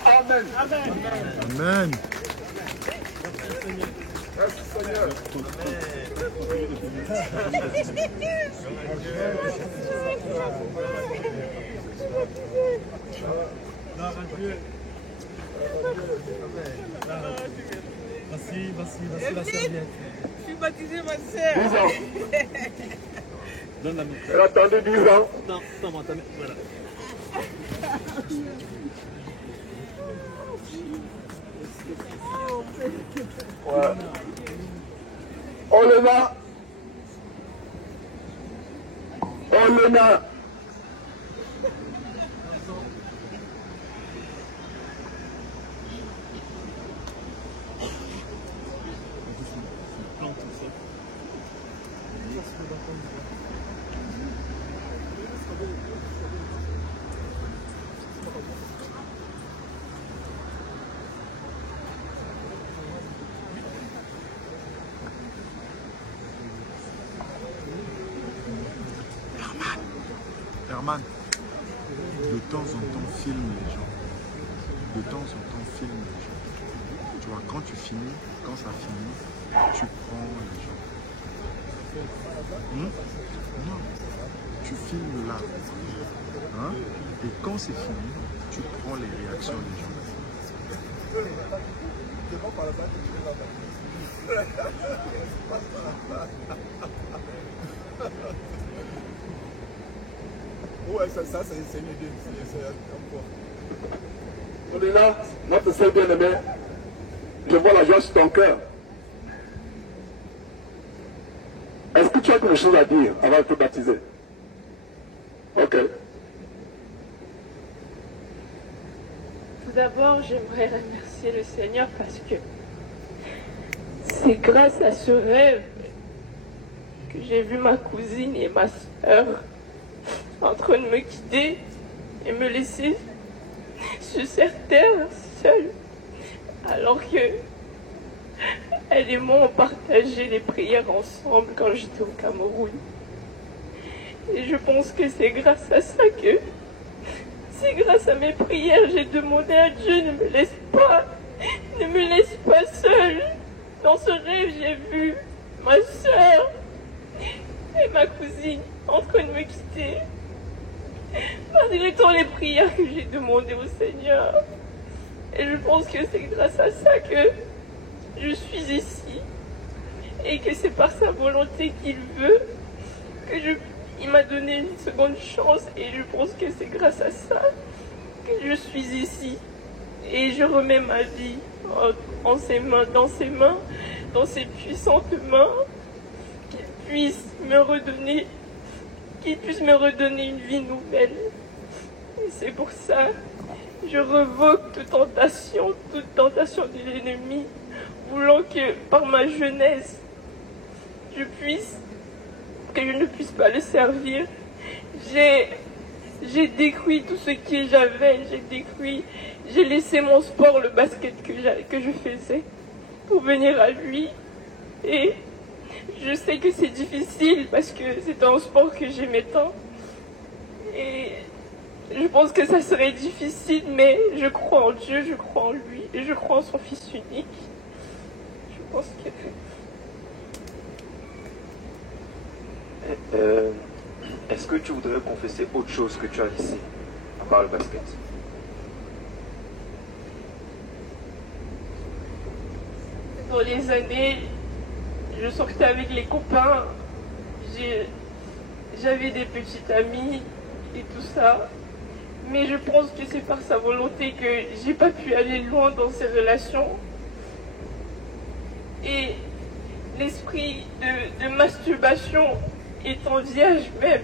Amen. Amen. Merci Seigneur. Voici la serviette. Je suis baptisée, ma sœur. 10 ans. Donne la main. Elle a attendu 10 ans. Non, tends-moi ta main. Voilà. Ouais. Olena. Herman, de temps en temps, filme les gens. De temps en temps, filme les gens. Tu vois, quand tu finis, quand ça finit, tu prends les gens. Non, tu filmes là. Hein? Et quand c'est fini, tu prends les réactions des gens. Ouais, ça c'est une idée. C'est comme quoi. Au-delà, notre sœur bien-aimée, je vois la joie sur ton cœur. Est-ce que tu as quelque chose à dire avant de te baptiser? Ok. Tout d'abord, j'aimerais remercier le Seigneur parce que c'est grâce à ce rêve que j'ai vu ma cousine et ma soeur en train de me quitter et me laisser sur cette terre seule, alors que elle et moi ont partagé les prières ensemble quand j'étais au Cameroun. Et je pense que c'est grâce à ça que, c'est grâce à mes prières, j'ai demandé à Dieu, ne me laisse pas seule. Dans ce rêve, j'ai vu ma soeur et ma cousine en train de me quitter. Malgré toutes les prières que j'ai demandées au Seigneur. Et je pense que c'est grâce à ça que je suis ici. Et que c'est par sa volonté qu'il veut que il m'a donné une seconde chance. Et je pense que c'est grâce à ça que je suis ici. Et je remets ma vie dans ses mains, dans ses puissantes mains, qu'il puisse me redonner une vie nouvelle. Et c'est pour ça que je revoque toute tentation de l'ennemi, voulant que par ma jeunesse, que je ne puisse pas le servir. J'ai détruit tout ce que j'avais, j'ai laissé mon sport, le basket que je faisais, pour venir à lui. Et je sais que c'est difficile parce que c'est un sport que j'aimais tant. Et je pense que ça serait difficile, mais je crois en Dieu, je crois en lui, et je crois en son Fils unique. Je pense que... Est-ce que tu voudrais confesser autre chose que tu as laissé, à part le basket? Dans les années, je sortais avec les copains, j'avais des petites amies et tout ça. Mais je pense que c'est par sa volonté que j'ai pas pu aller loin dans ces relations. Et l'esprit de masturbation étant vierge même,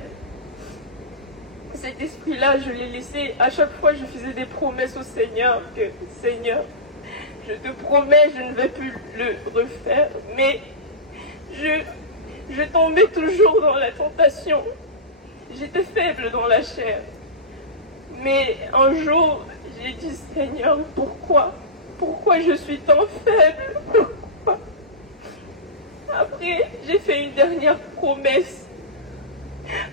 cet esprit-là, je l'ai laissé. À chaque fois, je faisais des promesses au Seigneur que, Seigneur, je te promets, je ne vais plus le refaire. Mais je tombais toujours dans la tentation. J'étais faible dans la chair. Mais un jour, j'ai dit, Seigneur, pourquoi je suis tant faible? Pourquoi? Après, j'ai fait une dernière promesse.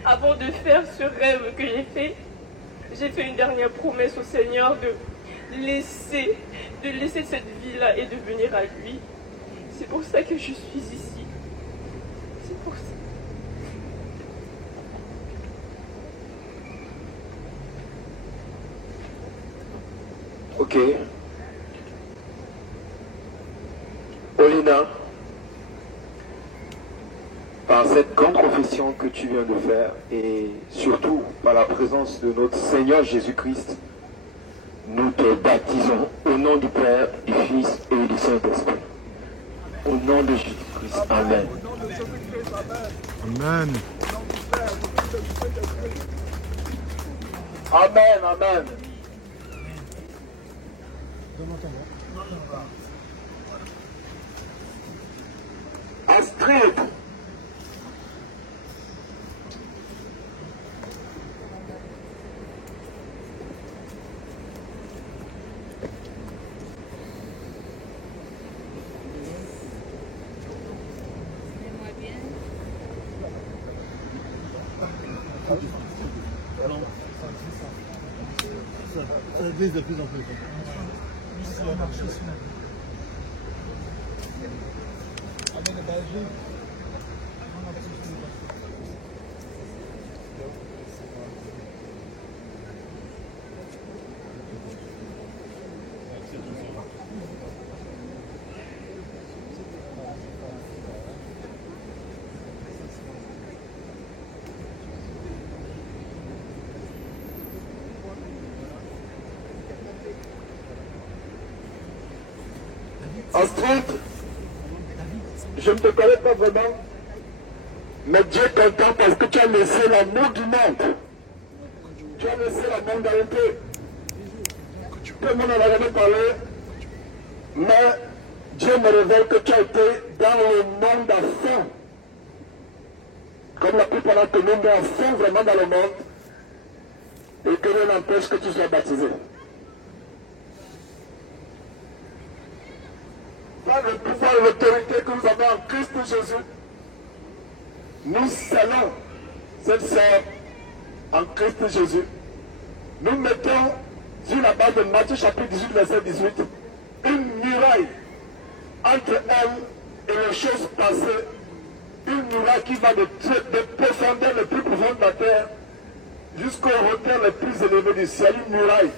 Avant de faire ce rêve que j'ai fait une dernière promesse au Seigneur de laisser cette vie-là et de venir à lui. C'est pour ça que je suis ici. C'est pour ça. Ok. Olina, par cette grande confession que tu viens de faire et surtout par la présence de notre Seigneur Jésus-Christ, nous te baptisons au nom du Père, du Fils et du Saint-Esprit. Au nom de Jésus-Christ. Amen. Amen. Amen, amen. Astrid. Ça glisse de plus en plus. Astrid, je ne te connais pas vraiment, mais Dieu est content parce que tu as laissé l'amour du monde. Tu as laissé la mondialité. Tout le monde en a jamais parlé, mais Dieu me révèle que tu as été dans le monde à fond. Comme la plupart de nous, mais à fond vraiment dans le monde. Et que rien n'empêche que tu sois baptisé. Par le pouvoir et l'autorité que nous avons en Christ Jésus, nous scellons cette sœur en Christ Jésus. Nous mettons sur la base de Matthieu chapitre 18, verset 18, une muraille entre elle et les choses passées. Une muraille qui va de profondeur le plus profond de la terre jusqu'aux hauteurs les plus élevées du ciel. Une muraille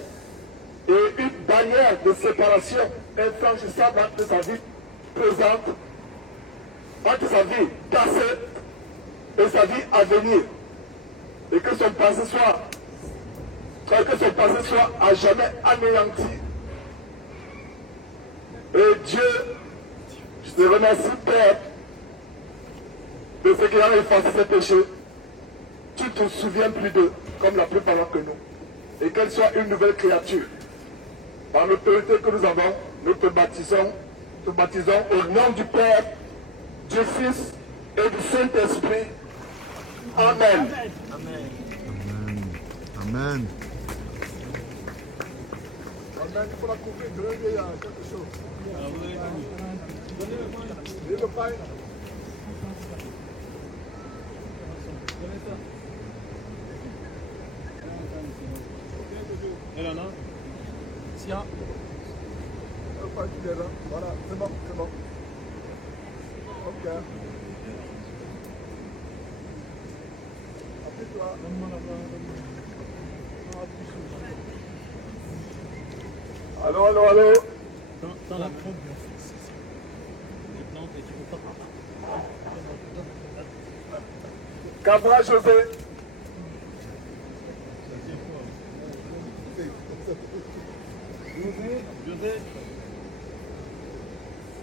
et une barrière de séparation infranchissable entre sa vie présente, entre sa vie passée et sa vie à venir. Et que son passé soit à jamais anéanti. Et Dieu, je te remercie, Père, de ce qu'il a effacé ses péchés. Tu ne te souviens plus d'eux, comme la plupart que nous. Et qu'elle soit une nouvelle créature. Par l'autorité que nous avons, nous te baptisons au nom du Père, du Fils et du Saint-Esprit. Amen. Amen. Amen. Il faut la couvrir, il y a quelque chose. Et le pain. Tiens. Le pain qui est là. Voilà, c'est bon, c'est bon. Ok. Appuie-toi. Allô, allô, allô. Dans la trompe, les plantes et tu peux pas. Cabra José.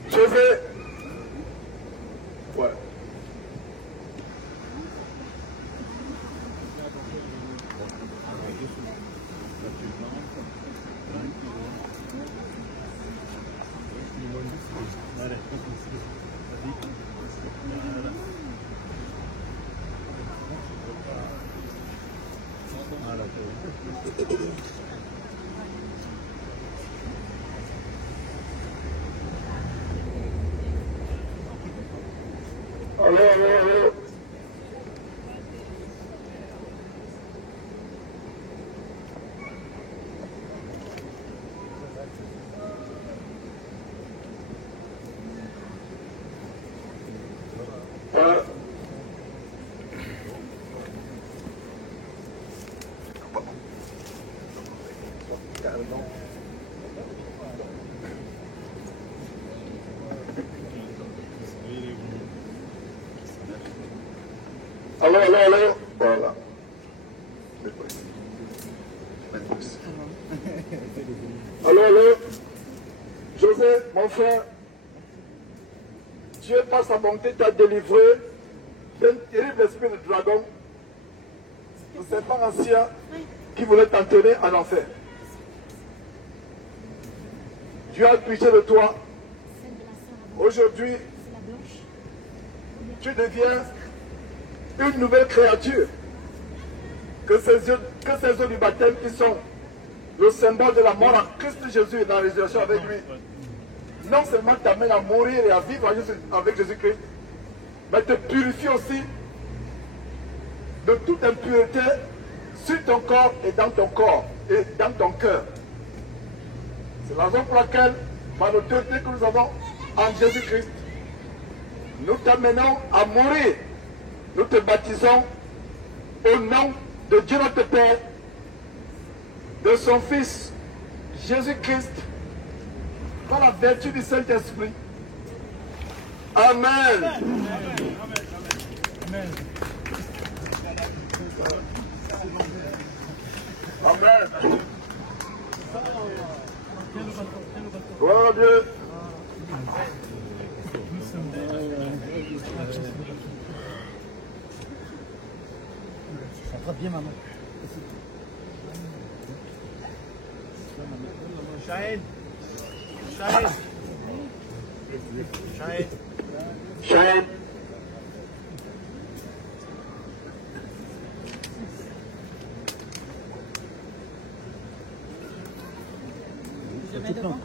José. Ouais. Allô, allô, allô. Allô, allô, allô. Voilà. Allô, allô. José, mon frère, Dieu par sa bonté t'a délivré d'un terrible esprit de dragon, de serpent ancien qui voulait t'entraîner en enfer. Dieu a pitié de toi. Aujourd'hui, tu deviens une nouvelle créature. Que ces eaux du baptême qui sont le symbole de la mort en Christ Jésus et de la résurrection avec lui, non seulement t'amènent à mourir et à vivre avec Jésus-Christ, mais te purifie aussi de toute impureté sur ton corps et dans ton cœur. C'est la raison pour laquelle, par l'autorité que nous avons en Jésus-Christ, nous t'amenons à mourir. Nous te baptisons au nom de Dieu notre Père, de son Fils, Jésus-Christ, par la vertu du Saint-Esprit. Amen. Amen. Amen. Gloire à Dieu. Ça va bien, maman. Shahid. Shahid. Shahid. Shahid.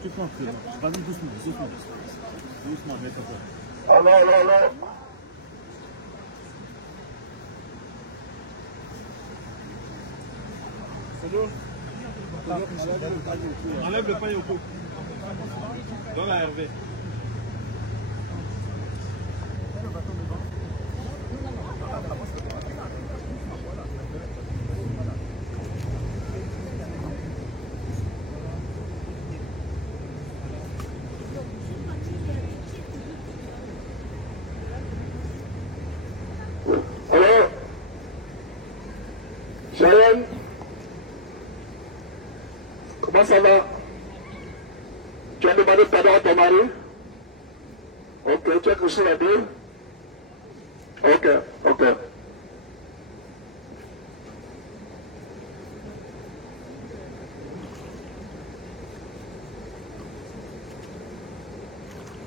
Tu prends. Vas-y, doucement. Doucement, mets comme ça. Alors. Enlève le pain au cou. Donne à Hervé. Alors, Sharon, comment ça va? Tu as demandé pardon à ton mari? Ok, tu as quelque chose à dire? Ok.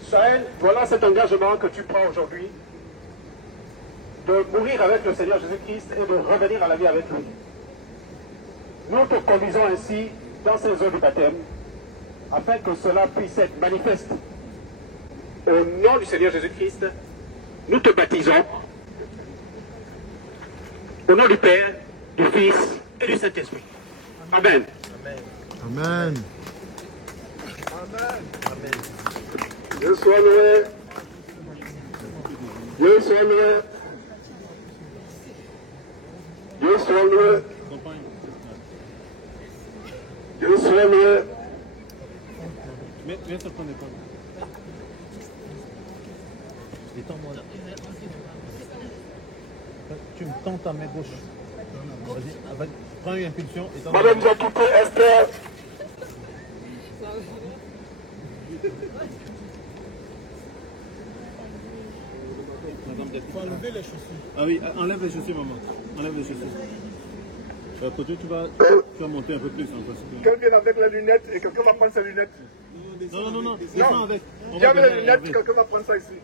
Sharon, voilà cet engagement que tu prends aujourd'hui de mourir avec le Seigneur Jésus-Christ et de revenir à la vie avec lui. Nous te conduisons ainsi dans ces eaux du baptême afin que cela puisse être manifeste. Au nom du Seigneur Jésus-Christ, nous te baptisons au nom du Père, du Fils et du Saint-Esprit. Amen. Amen. Dieu soit loué. Dieu soit loué. Dieu soit loué. Dieu soit loué. Viens sur ton épaule. Détends-moi là. Tu me tends ta main gauche. Vas-y, prends une impulsion et tends. Madame nous a quitté, Esther. Il faut enlever les chaussures. Ah oui, enlève les chaussures, maman. Enlève les chaussures. Côté, tu vas monter un peu plus. Quelqu'un vient avec les lunettes et quelqu'un va prendre ses lunettes. Non. Descends avec. Viens avec les lunettes, quelqu'un va prendre ça ici.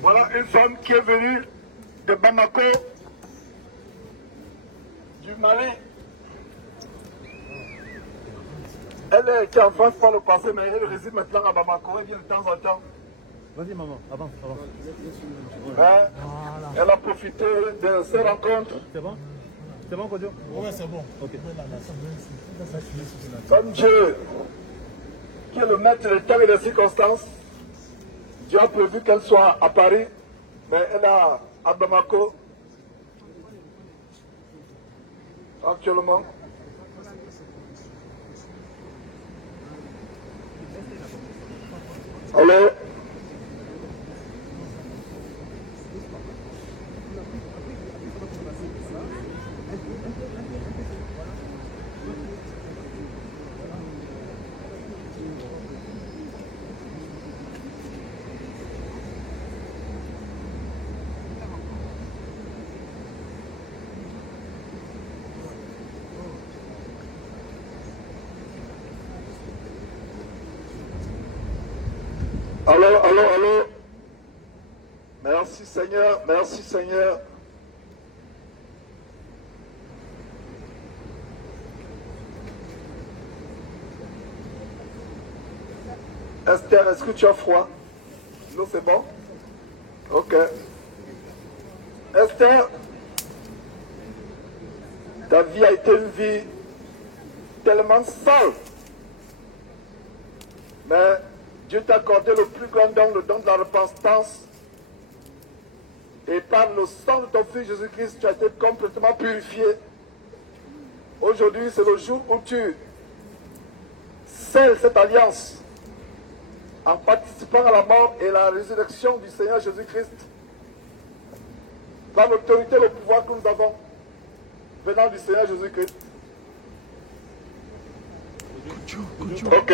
Voilà une femme qui est venue de Bamako, du Mali. Elle était en France par le passé, mais elle réside maintenant à Bamako. Elle vient de temps en temps. Vas-y, maman, avance. Elle a profité de ces rencontres. C'est bon? C'est bon, Kodio? Oui, c'est bon. Ok. Comme Dieu, qui est le maître des temps et des circonstances, Dieu a prévu qu'elle soit à Paris, mais elle est à Bamako actuellement. Allô? Allô. Merci Seigneur. Esther, est-ce que tu as froid? Non, c'est bon? Ok. Esther, ta vie a été une vie tellement sale. Mais Dieu t'a accordé le plus grand don, le don de la repentance. Et par le sang de ton Fils Jésus-Christ, tu as été complètement purifié. Aujourd'hui, c'est le jour où tu scelles cette alliance en participant à la mort et la résurrection du Seigneur Jésus-Christ. Par l'autorité et le pouvoir que nous avons venant du Seigneur Jésus-Christ. Ok.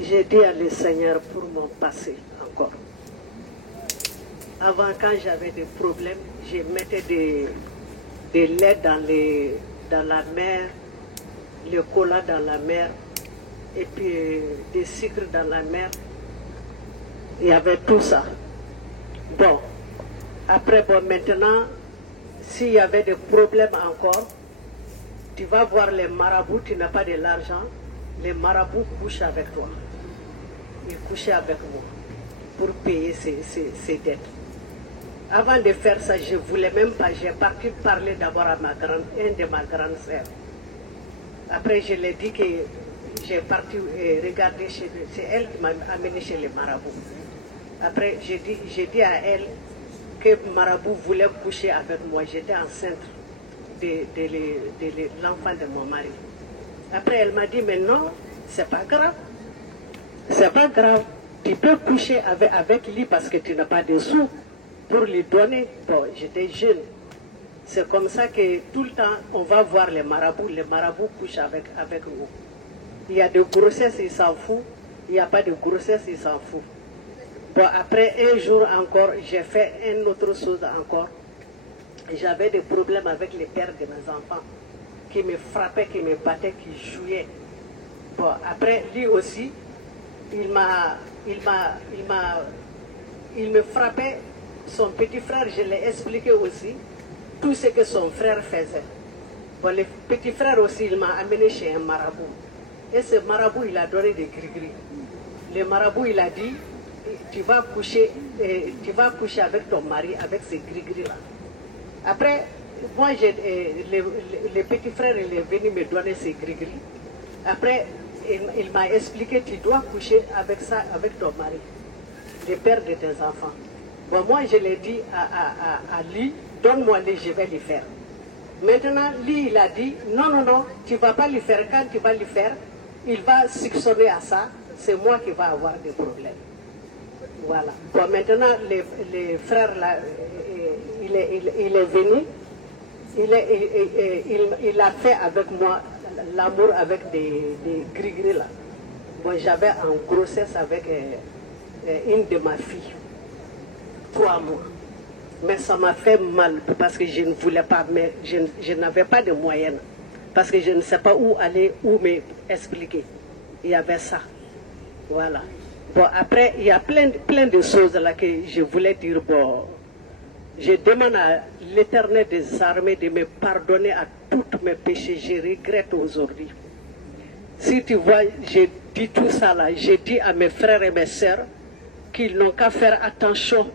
J'ai dit à le Seigneur pour mon passé encore. Avant, quand j'avais des problèmes, je mettais des laits dans la mer, le cola dans la mer, et puis des sucres dans la mer. Il y avait tout ça. Bon, après, bon, maintenant, s'il y avait des problèmes encore, tu vas voir les marabouts, tu n'as pas de l'argent, les marabouts couchent avec toi. Ils couchaient avec moi pour payer ses dettes. Avant de faire ça, je ne voulais même pas, j'ai parti parler d'abord à une de ma grande sœur. Après, je lui ai dit que j'ai parti regarder c'est elle qui m'a amené chez les marabouts. Après, j'ai dit à elle que marabout voulait coucher avec moi. J'étais enceinte de l'enfant de mon mari. Après, elle m'a dit, mais non, c'est pas grave. C'est pas grave. Tu peux coucher avec lui parce que tu n'as pas de sous pour lui donner. Bon, j'étais jeune. C'est comme ça que tout le temps, on va voir les marabouts couchent avec nous. Il y a de grossesse, ils s'en foutent. Il n'y a pas de grossesse, ils s'en foutent. Bon, après un jour encore, j'ai fait une autre chose encore. J'avais des problèmes avec les pères de mes enfants qui me frappaient, qui me battaient, qui jouaient. Bon, après, lui aussi, il me frappait. Son petit frère, je l'ai expliqué aussi, tout ce que son frère faisait. Bon, le petit frère aussi, il m'a amené chez un marabout. Et ce marabout, il a donné des gris-gris. Le marabout, il a dit, tu vas coucher avec ton mari, avec ces gris-gris-là. Après, moi, le petit frère, il est venu me donner ces gris-gris. Après, il m'a expliqué, tu dois coucher avec ça, avec ton mari, le père de tes enfants. Bon, moi, je l'ai dit à lui, donne-moi-les, je vais les faire. Maintenant, lui, il a dit, non, tu ne vas pas les faire. Quand tu vas les faire, il va succomber à ça. C'est moi qui vais avoir des problèmes. Voilà. Bon, maintenant, les frères, là, il est venu. Il a fait avec moi l'amour avec des gris-gris, là. Bon, j'avais en grossesse avec une de ma fille. 3 mois. Mais ça m'a fait mal parce que je ne voulais pas, mais je n'avais pas de moyens. Parce que je ne sais pas où aller, où m'expliquer. Il y avait ça. Voilà. Bon, après, il y a plein de choses là que je voulais dire. Bon, je demande à l'Éternel des armées de me pardonner à tous mes péchés. Je regrette aujourd'hui. Si tu vois, j'ai dit tout ça là. J'ai dit à mes frères et mes sœurs qu'ils n'ont qu'à faire attention.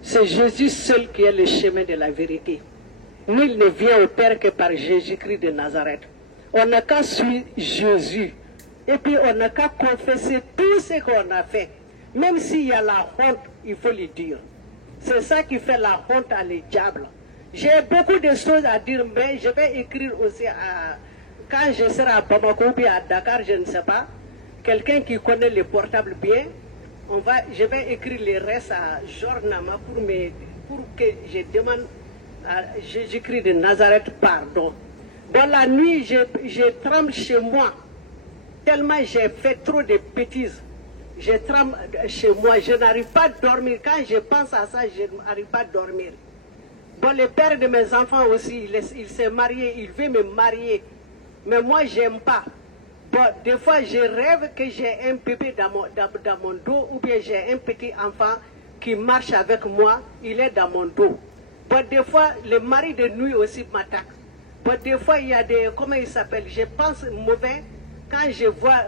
C'est Jésus seul qui est le chemin de la vérité. Nul ne vient au Père que par Jésus-Christ de Nazareth. On n'a qu'à suivre Jésus. Et puis on n'a qu'à confesser tout ce qu'on a fait. Même s'il y a la honte, il faut le dire. C'est ça qui fait la honte à les diables. J'ai beaucoup de choses à dire, mais je vais écrire aussi quand je serai à Bamako ou à Dakar, je ne sais pas. Quelqu'un qui connaît le portable bien. Je vais écrire le reste à Jornama pour que je demande à Jésus-Christ de Nazareth pardon. Dans la nuit, je tremble chez moi. Tellement j'ai fait trop de bêtises. Je tremble chez moi. Je n'arrive pas à dormir. Quand je pense à ça, je n'arrive pas à dormir. Bon, le père de mes enfants aussi, il s'est marié. Il veut me marier. Mais moi, je n'aime pas. Bon, des fois, je rêve que j'ai un bébé dans mon dos ou bien j'ai un petit enfant qui marche avec moi, il est dans mon dos. Bon, des fois, le mari de nuit aussi m'attaque. Bon, des fois, il y a des, comment il s'appelle, je pense mauvais. Quand je vois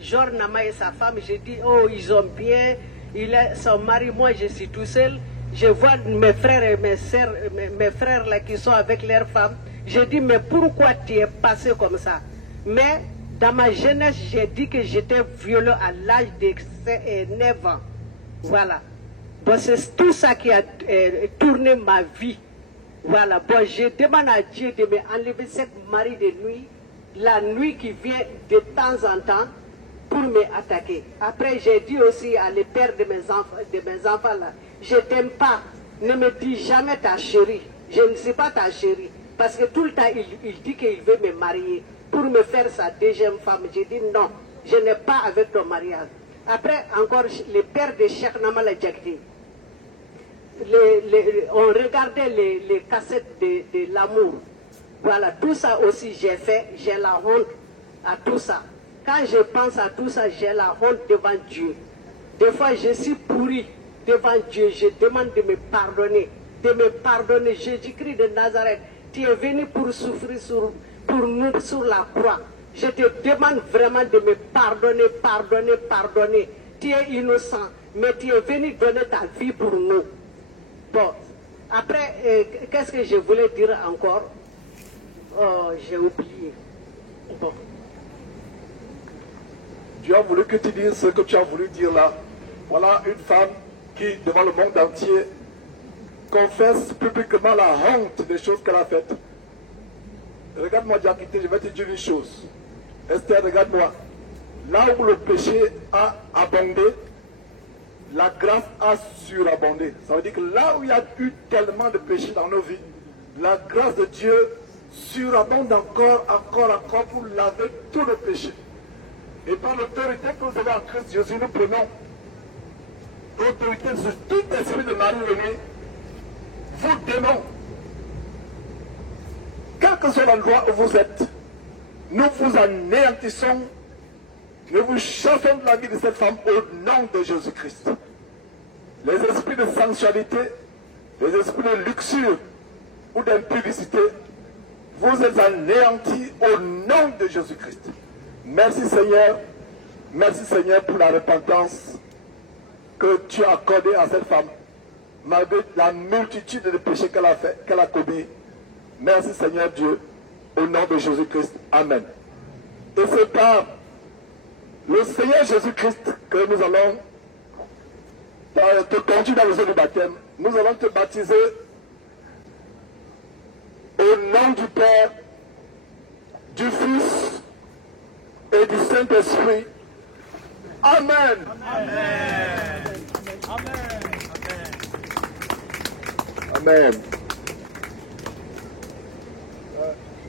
Jornama et sa femme, je dis, oh, ils ont bien, il est son mari, moi je suis tout seul. Je vois mes frères et mes sœurs, mes frères là qui sont avec leurs femmes. Je dis, mais pourquoi tu es passé comme ça? Mais dans ma jeunesse, j'ai dit que j'étais violée à l'âge de 9 ans. Voilà. Bon, c'est tout ça qui a tourné ma vie. Voilà. Bon, je demande à Dieu de me enlever cette mari de nuit, la nuit qui vient de temps en temps pour m'attaquer. Après, j'ai dit aussi à le père de mes enfants là, je t'aime pas. ne me dis jamais ta chérie. Je ne suis pas ta chérie. Parce que tout le temps, il dit qu'il veut me marier pour me faire sa deuxième femme. J'ai dit non, je n'ai pas avec ton mariage. Après, encore, le père de Cheikh Namala Djagdi, on regardait les cassettes de l'amour. Voilà, tout ça aussi j'ai fait, j'ai la honte à tout ça. Quand je pense à tout ça, j'ai la honte devant Dieu. Des fois, je suis pourri devant Dieu. Je demande de me pardonner. De me pardonner. Jésus-Christ de Nazareth, tu es venu pour souffrir pour nous sur la croix. Je te demande vraiment de me pardonner, pardonner, pardonner. Tu es innocent, mais tu es venu donner ta vie pour nous. Bon, après, qu'est-ce que je voulais dire encore? Oh, j'ai oublié. Bon. Dieu a voulu que tu dises ce que tu as voulu dire là. Voilà une femme qui, devant le monde entier, confesse publiquement la honte des choses qu'elle a faites. Regarde-moi, Diakité, je vais te dire une chose. Esther, regarde-moi. Là où le péché a abondé, la grâce a surabondé. Ça veut dire que là où il y a eu tellement de péché dans nos vies, la grâce de Dieu surabonde encore pour laver tout le péché. Et par l'autorité que vous avez en Christ Jésus, nous prenons l'autorité sur tout esprit de Marie Renée, vous démons. Quel que soit l'endroit où vous êtes, nous vous anéantissons, nous vous chassons de la vie de cette femme au nom de Jésus-Christ. Les esprits de sensualité, les esprits de luxure ou d'impudicité, vous êtes anéantis au nom de Jésus-Christ. Merci Seigneur pour la repentance que tu as accordée à cette femme, malgré la multitude de péchés qu'elle a commis. Merci Seigneur Dieu, au nom de Jésus-Christ. Amen. Et c'est par le Seigneur Jésus-Christ que nous allons te conduire dans les eaux du baptême. Nous allons te baptiser au nom du Père, du Fils et du Saint-Esprit. Amen. Amen. Amen. Amen.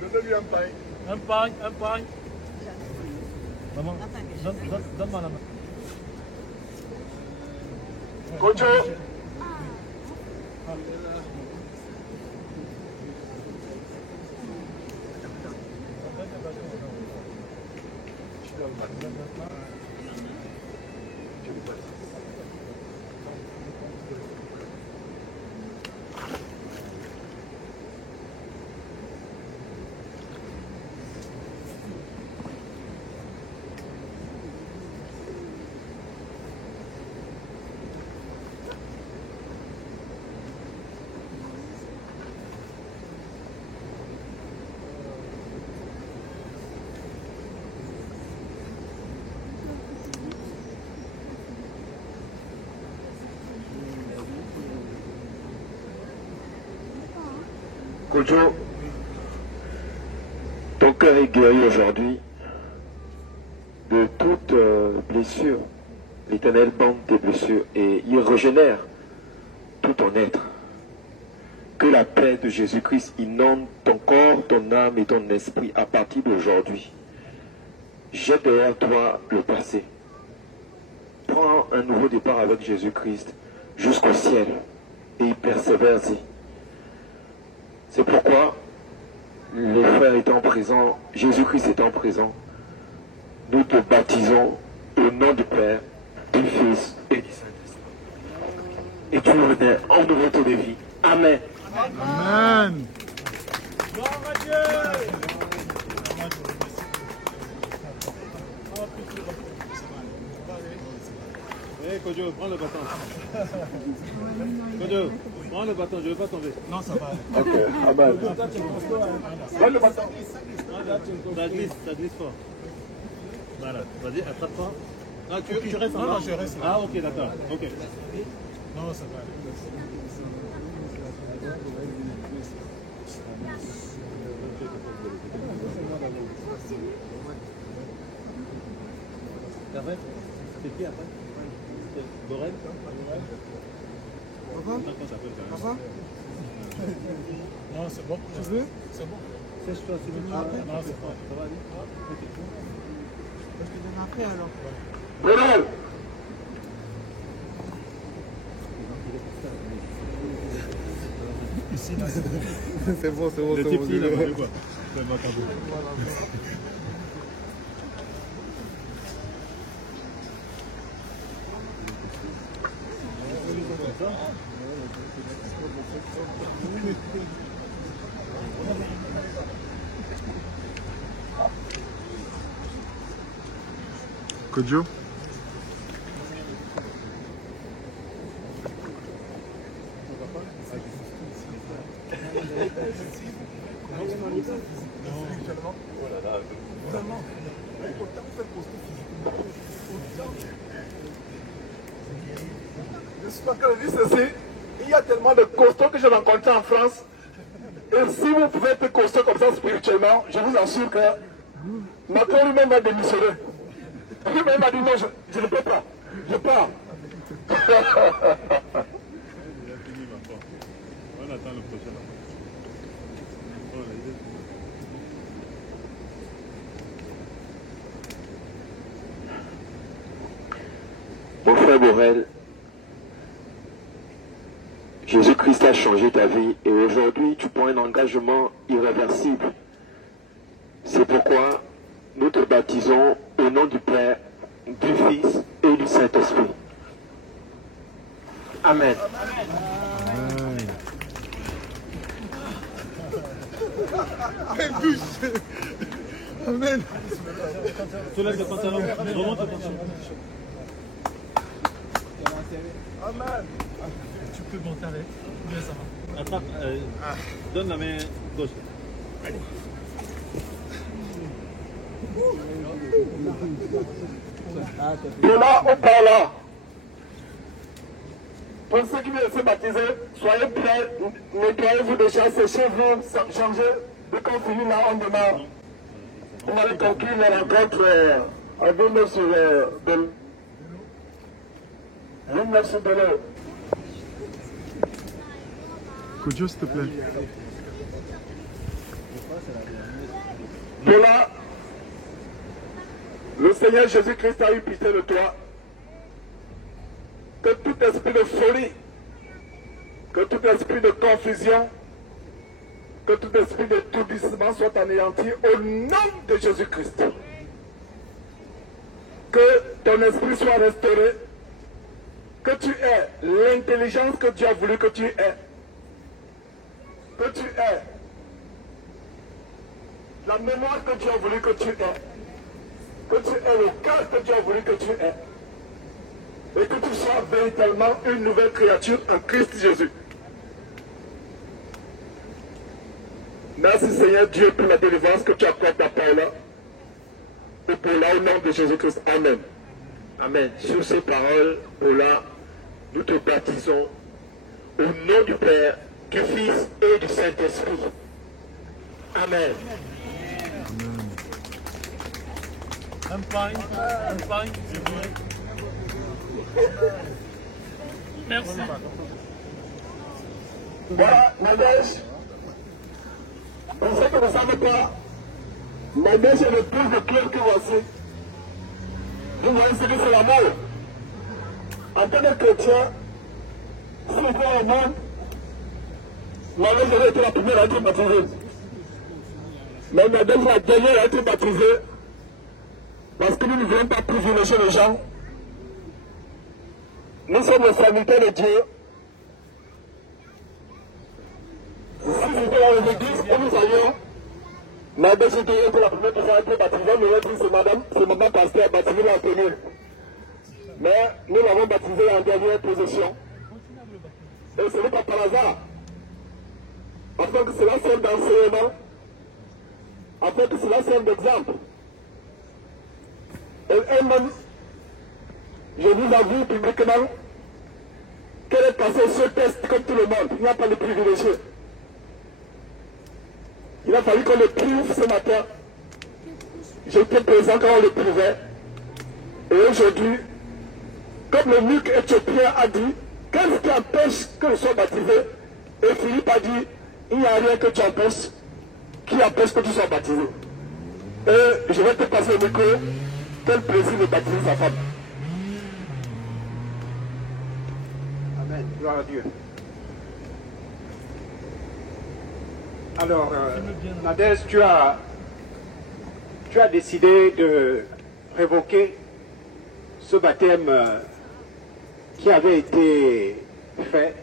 Donnez-lui un pain. Un pain, un pain. Maman, donne-moi la main. Kojo. Kojo, ton cœur est guéri aujourd'hui de toute blessure. L'Éternel bande tes blessures et il régénère tout ton être. Que la paix de Jésus-Christ inonde ton corps, ton âme et ton esprit à partir d'aujourd'hui. Jette derrière toi le passé. Prends un nouveau départ avec Jésus-Christ jusqu'au ciel et persévère-y. C'est pourquoi les frères étant présents, Jésus-Christ étant présent, nous te baptisons au nom du Père, du Fils et du Saint-Esprit. Et tu reviens en nouveauté de vie. Amen. Amen. Gloire à Dieu. Hey Kojo, prends le bâton. Kojo, prends le bâton, je ne veux pas tomber. Non, ça va. Ok, amen. Prends le bâton. Ça glisse fort. Voilà, vas-y, attrape-toi. Ah, tu restes en Non, bas. non, je reste là. Ah, ok, d'accord. Ok. Non, ça va. Après, c'est qui après? Borel? va? Non, c'est bon. Tu veux? C'est bon. Sèche-toi, c'est venu après? Non, c'est pas. Ça va aller? Je te donne après alors. Brunel! Ici, là, c'est bon. C'est bon, c'est bon. Le type, il a pas de quoi. Kodjo? Je suis pas que je dis ceci. Il y a tellement de costauds que j'ai rencontrés en France. Et si vous pouvez être costaud comme ça spirituellement, je vous assure que Macron lui-même va démissionner. Lui-même a dit non, je ne peux pas. Je pars. On attend le prochain. Mon frère Borel, Jésus-Christ a changé ta vie et aujourd'hui tu prends un engagement irréversible. C'est pourquoi nous te baptisons au nom du Père, du Fils et du Saint-Esprit. Amen. Amen. Soulève le pantalon. Remonte le pantalon. Amen. Tu peux monter avec. Bien, ça va. Attrape. Donne la main gauche. Allez. De là ou par là. Pour ceux qui viennent se baptiser, soyez prêts, nettoyez-vous déjà, séchez-vous, changez. Dès qu'on finit là, on démarre. On va conclure la rencontre à 29 sur Belo. 29 sur Belo. Kodjo, s'il te plaît. De là, le Seigneur Jésus-Christ a eu pitié de toi. Que tout esprit de folie, que tout esprit de confusion, que tout esprit de tourdissement soit anéanti au nom de Jésus-Christ. Que ton esprit soit restauré, que tu aies l'intelligence que Dieu a voulu que tu aies, que tu aies la mémoire que Dieu a voulu que tu aies, que tu aies le cœur que Dieu a voulu que tu aies, et que tu sois véritablement une nouvelle créature en Christ Jésus. Merci Seigneur Dieu pour la délivrance que tu accordes à Paula et pour là au nom de Jésus-Christ. Amen. Amen. Sur ces paroles, Paula, nous te baptisons au nom du Père, du Fils et du Saint-Esprit. Amen. Un pain. Merci. Voilà, Nadège. Pour ceux qui ne savent pas, Nadège est le plus de cœur que voici. Vous voyez ce que c'est l'amour. En tant que chrétien, si on voit au monde, Nadège aurait été la première à être baptisée. Mais Nadège la dernière à être baptisée. Parce que nous ne voulons pas privilégier les gens. Nous sommes les serviteurs de Dieu. Si nous étions dans l'église où nous allions, Nadège était la première qui va être baptisée, nous avons dit c'est maman pasteur, baptisé la première. Mais nous l'avons baptisé en dernière position. Et ce n'est pas par hasard. Afin que cela serve d'enseignement, afin que cela serve d'exemple. Et elle-même, je vous avoue publiquement qu'elle est passée ce test comme tout le monde. Il n'y a pas de privilégié. Il a fallu qu'on le prouve ce matin. J'étais présent quand on le prouvait. Et aujourd'hui, comme le MUC éthiopien a dit, qu'est-ce qui empêche qu'ils soient baptisés. Et Philippe a dit, il n'y a rien que tu empêches, qui empêche que tu sois baptisé. Et je vais te passer le micro. Quel plaisir de baptiser sa femme. Amen. Gloire à Dieu. Alors, Nadège, tu as décidé de révoquer ce baptême qui avait été fait.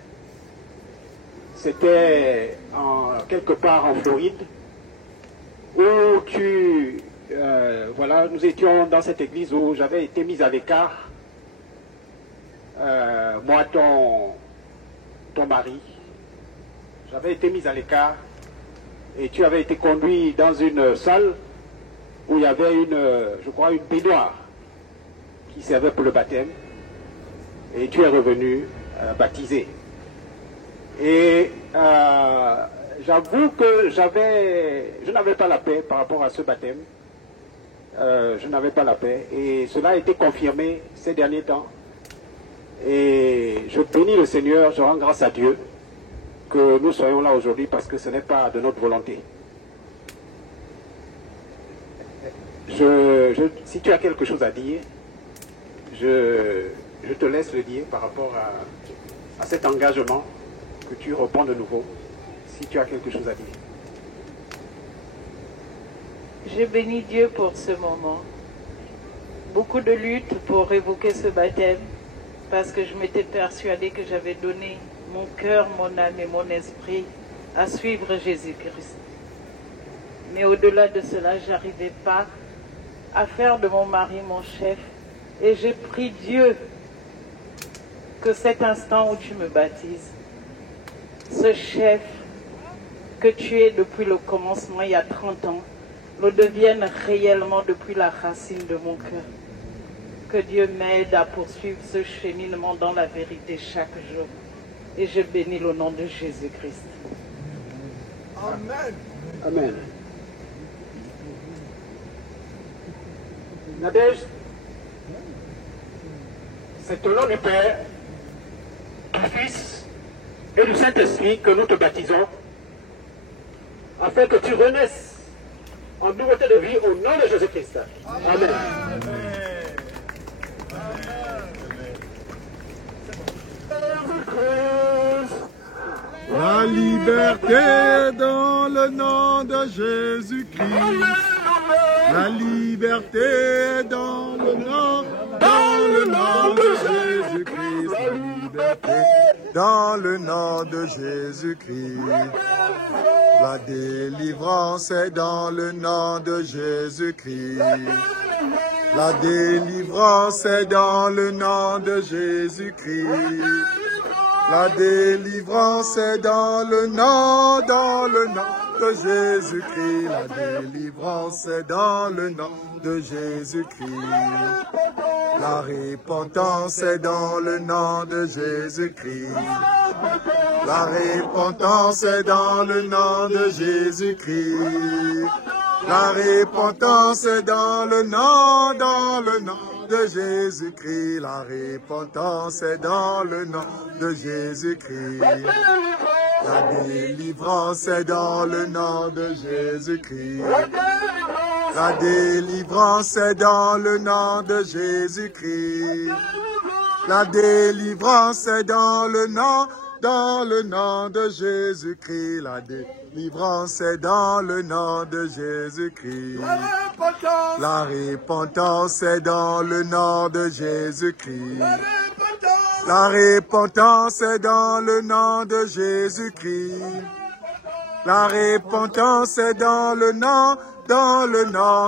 C'était quelque part en Floride, où voilà, nous étions dans cette église où j'avais été mis à l'écart. Moi, ton mari, j'avais été mis à l'écart et tu avais été conduit dans une salle où il y avait je crois, une baignoire qui servait pour le baptême et tu es revenu baptisé. Et j'avoue que je n'avais pas la paix par rapport à ce baptême. Je n'avais pas la paix et cela a été confirmé ces derniers temps. Et je bénis le Seigneur, je rends grâce à Dieu que nous soyons là aujourd'hui parce que ce n'est pas de notre volonté. Si tu as quelque chose à dire, je te laisse le dire par rapport à cet engagement que tu reprends de nouveau, si tu as quelque chose à dire. Je bénis Dieu pour ce moment. Beaucoup de luttes pour révoquer ce baptême, parce que je m'étais persuadée que j'avais donné mon cœur, mon âme et mon esprit à suivre Jésus-Christ. Mais au-delà de cela, je n'arrivais pas à faire de mon mari mon chef. Et j'ai prié Dieu que cet instant où tu me baptises, ce chef que tu es depuis le commencement, il y a 30 ans, le devienne réellement depuis la racine de mon cœur. Que Dieu m'aide à poursuivre ce cheminement dans la vérité chaque jour. Et je bénis le nom de Jésus-Christ. Amen. Amen. Nadège, c'est au nom du Père, du Fils et du Saint-Esprit que nous te baptisons, afin que tu renaisses en nouveauté de vie au nom de Jésus-Christ. Amen. La liberté dans le nom de Jésus-Christ. La liberté dans le nom de Jésus-Christ. La liberté dans le nom de Jésus-Christ. La délivrance est dans le nom de Jésus-Christ. La délivrance est dans le nom de Jésus-Christ. La délivrance est dans le nom de Jésus-Christ. La délivrance est dans le nom de Jésus-Christ. La repentance est dans le nom de Jésus-Christ. La repentance est dans le nom de Jésus-Christ. La repentance est dans le nom de Jésus-Christ. La repentance est dans le nom de Jésus-Christ. La délivrance est dans le nom de Jésus-Christ. La délivrance est dans le nom de Jésus-Christ. La délivrance est dans le nom de Jésus-Christ. La délivrance est dans le nom de Jésus-Christ. La repentance est dans le nom de Jésus-Christ. La repentance est dans le nom de Jésus-Christ. La repentance est dans le nom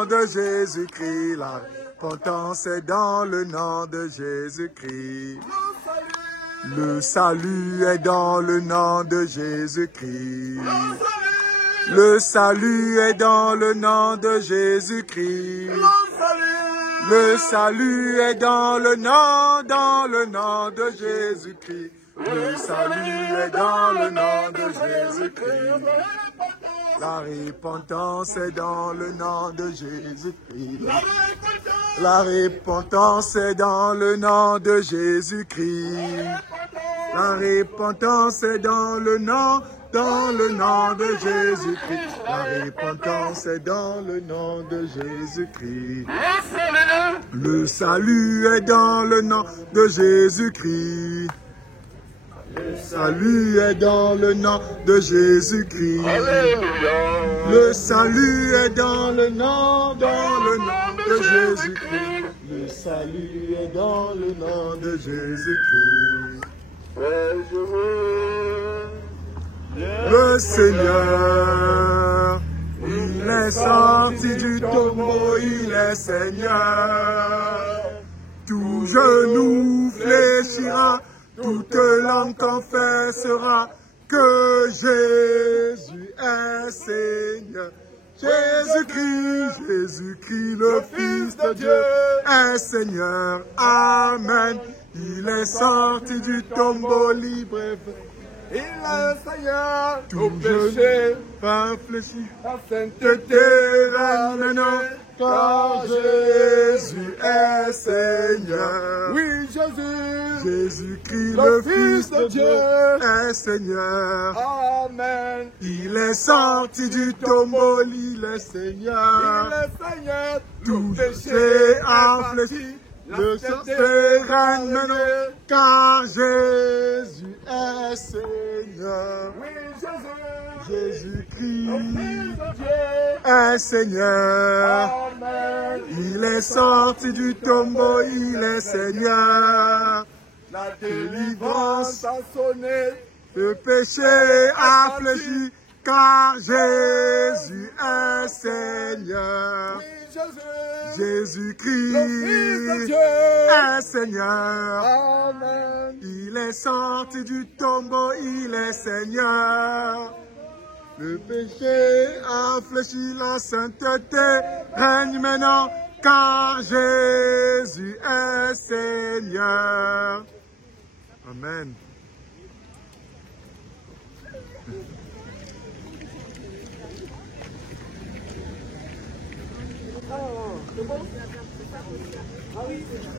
de Jésus-Christ. La repentance est dans le nom de Jésus-Christ. Le salut est dans le nom de Jésus-Christ. Le salut est dans le nom de Jésus-Christ. Le salut est dans le nom de Jésus-Christ. Le salut est dans le nom de Jésus-Christ. La repentance est dans le nom de Jésus-Christ. La repentance est dans le nom de Jésus-Christ. La repentance est dans le nom de Jésus-Christ. La repentance est dans le nom de Jésus-Christ. Le salut est dans le nom de Jésus-Christ. Le salut est dans le nom de Jésus-Christ. Le salut est dans le nom de Jésus-Christ. Le salut est dans le nom de Jésus-Christ. Le Seigneur, il est sorti du tombeau, il est Seigneur. Tout genou fléchira, toute langue confessera que Jésus est Seigneur. Jésus-Christ, Jésus-Christ, le Fils de Dieu, est Seigneur. Amen. Il est sorti du tombeau libre. Il est Seigneur. Tout péché réfléchit. La sainteté règne maintenant. Car Jésus est Seigneur. Oui, Jésus. Jésus-Christ, le Fils de Dieu, est Seigneur. Amen. Il est sorti du tombeau, il est Seigneur. Il est Seigneur. Tout péché affléchi. Le sainteté règne maintenant. Car Jésus est Seigneur. Oui, Jésus. Jésus-Christ est Seigneur. Amen. Il est sorti du tombeau, il est Seigneur. La délivrance a sonné, le péché a fléchi, car Jésus est Seigneur. Oui, Jésus-Christ est Seigneur. Amen. Il est sorti du tombeau, il est Seigneur. Le péché a fléchi, la sainteté règne maintenant, car Jésus est Seigneur. Amen.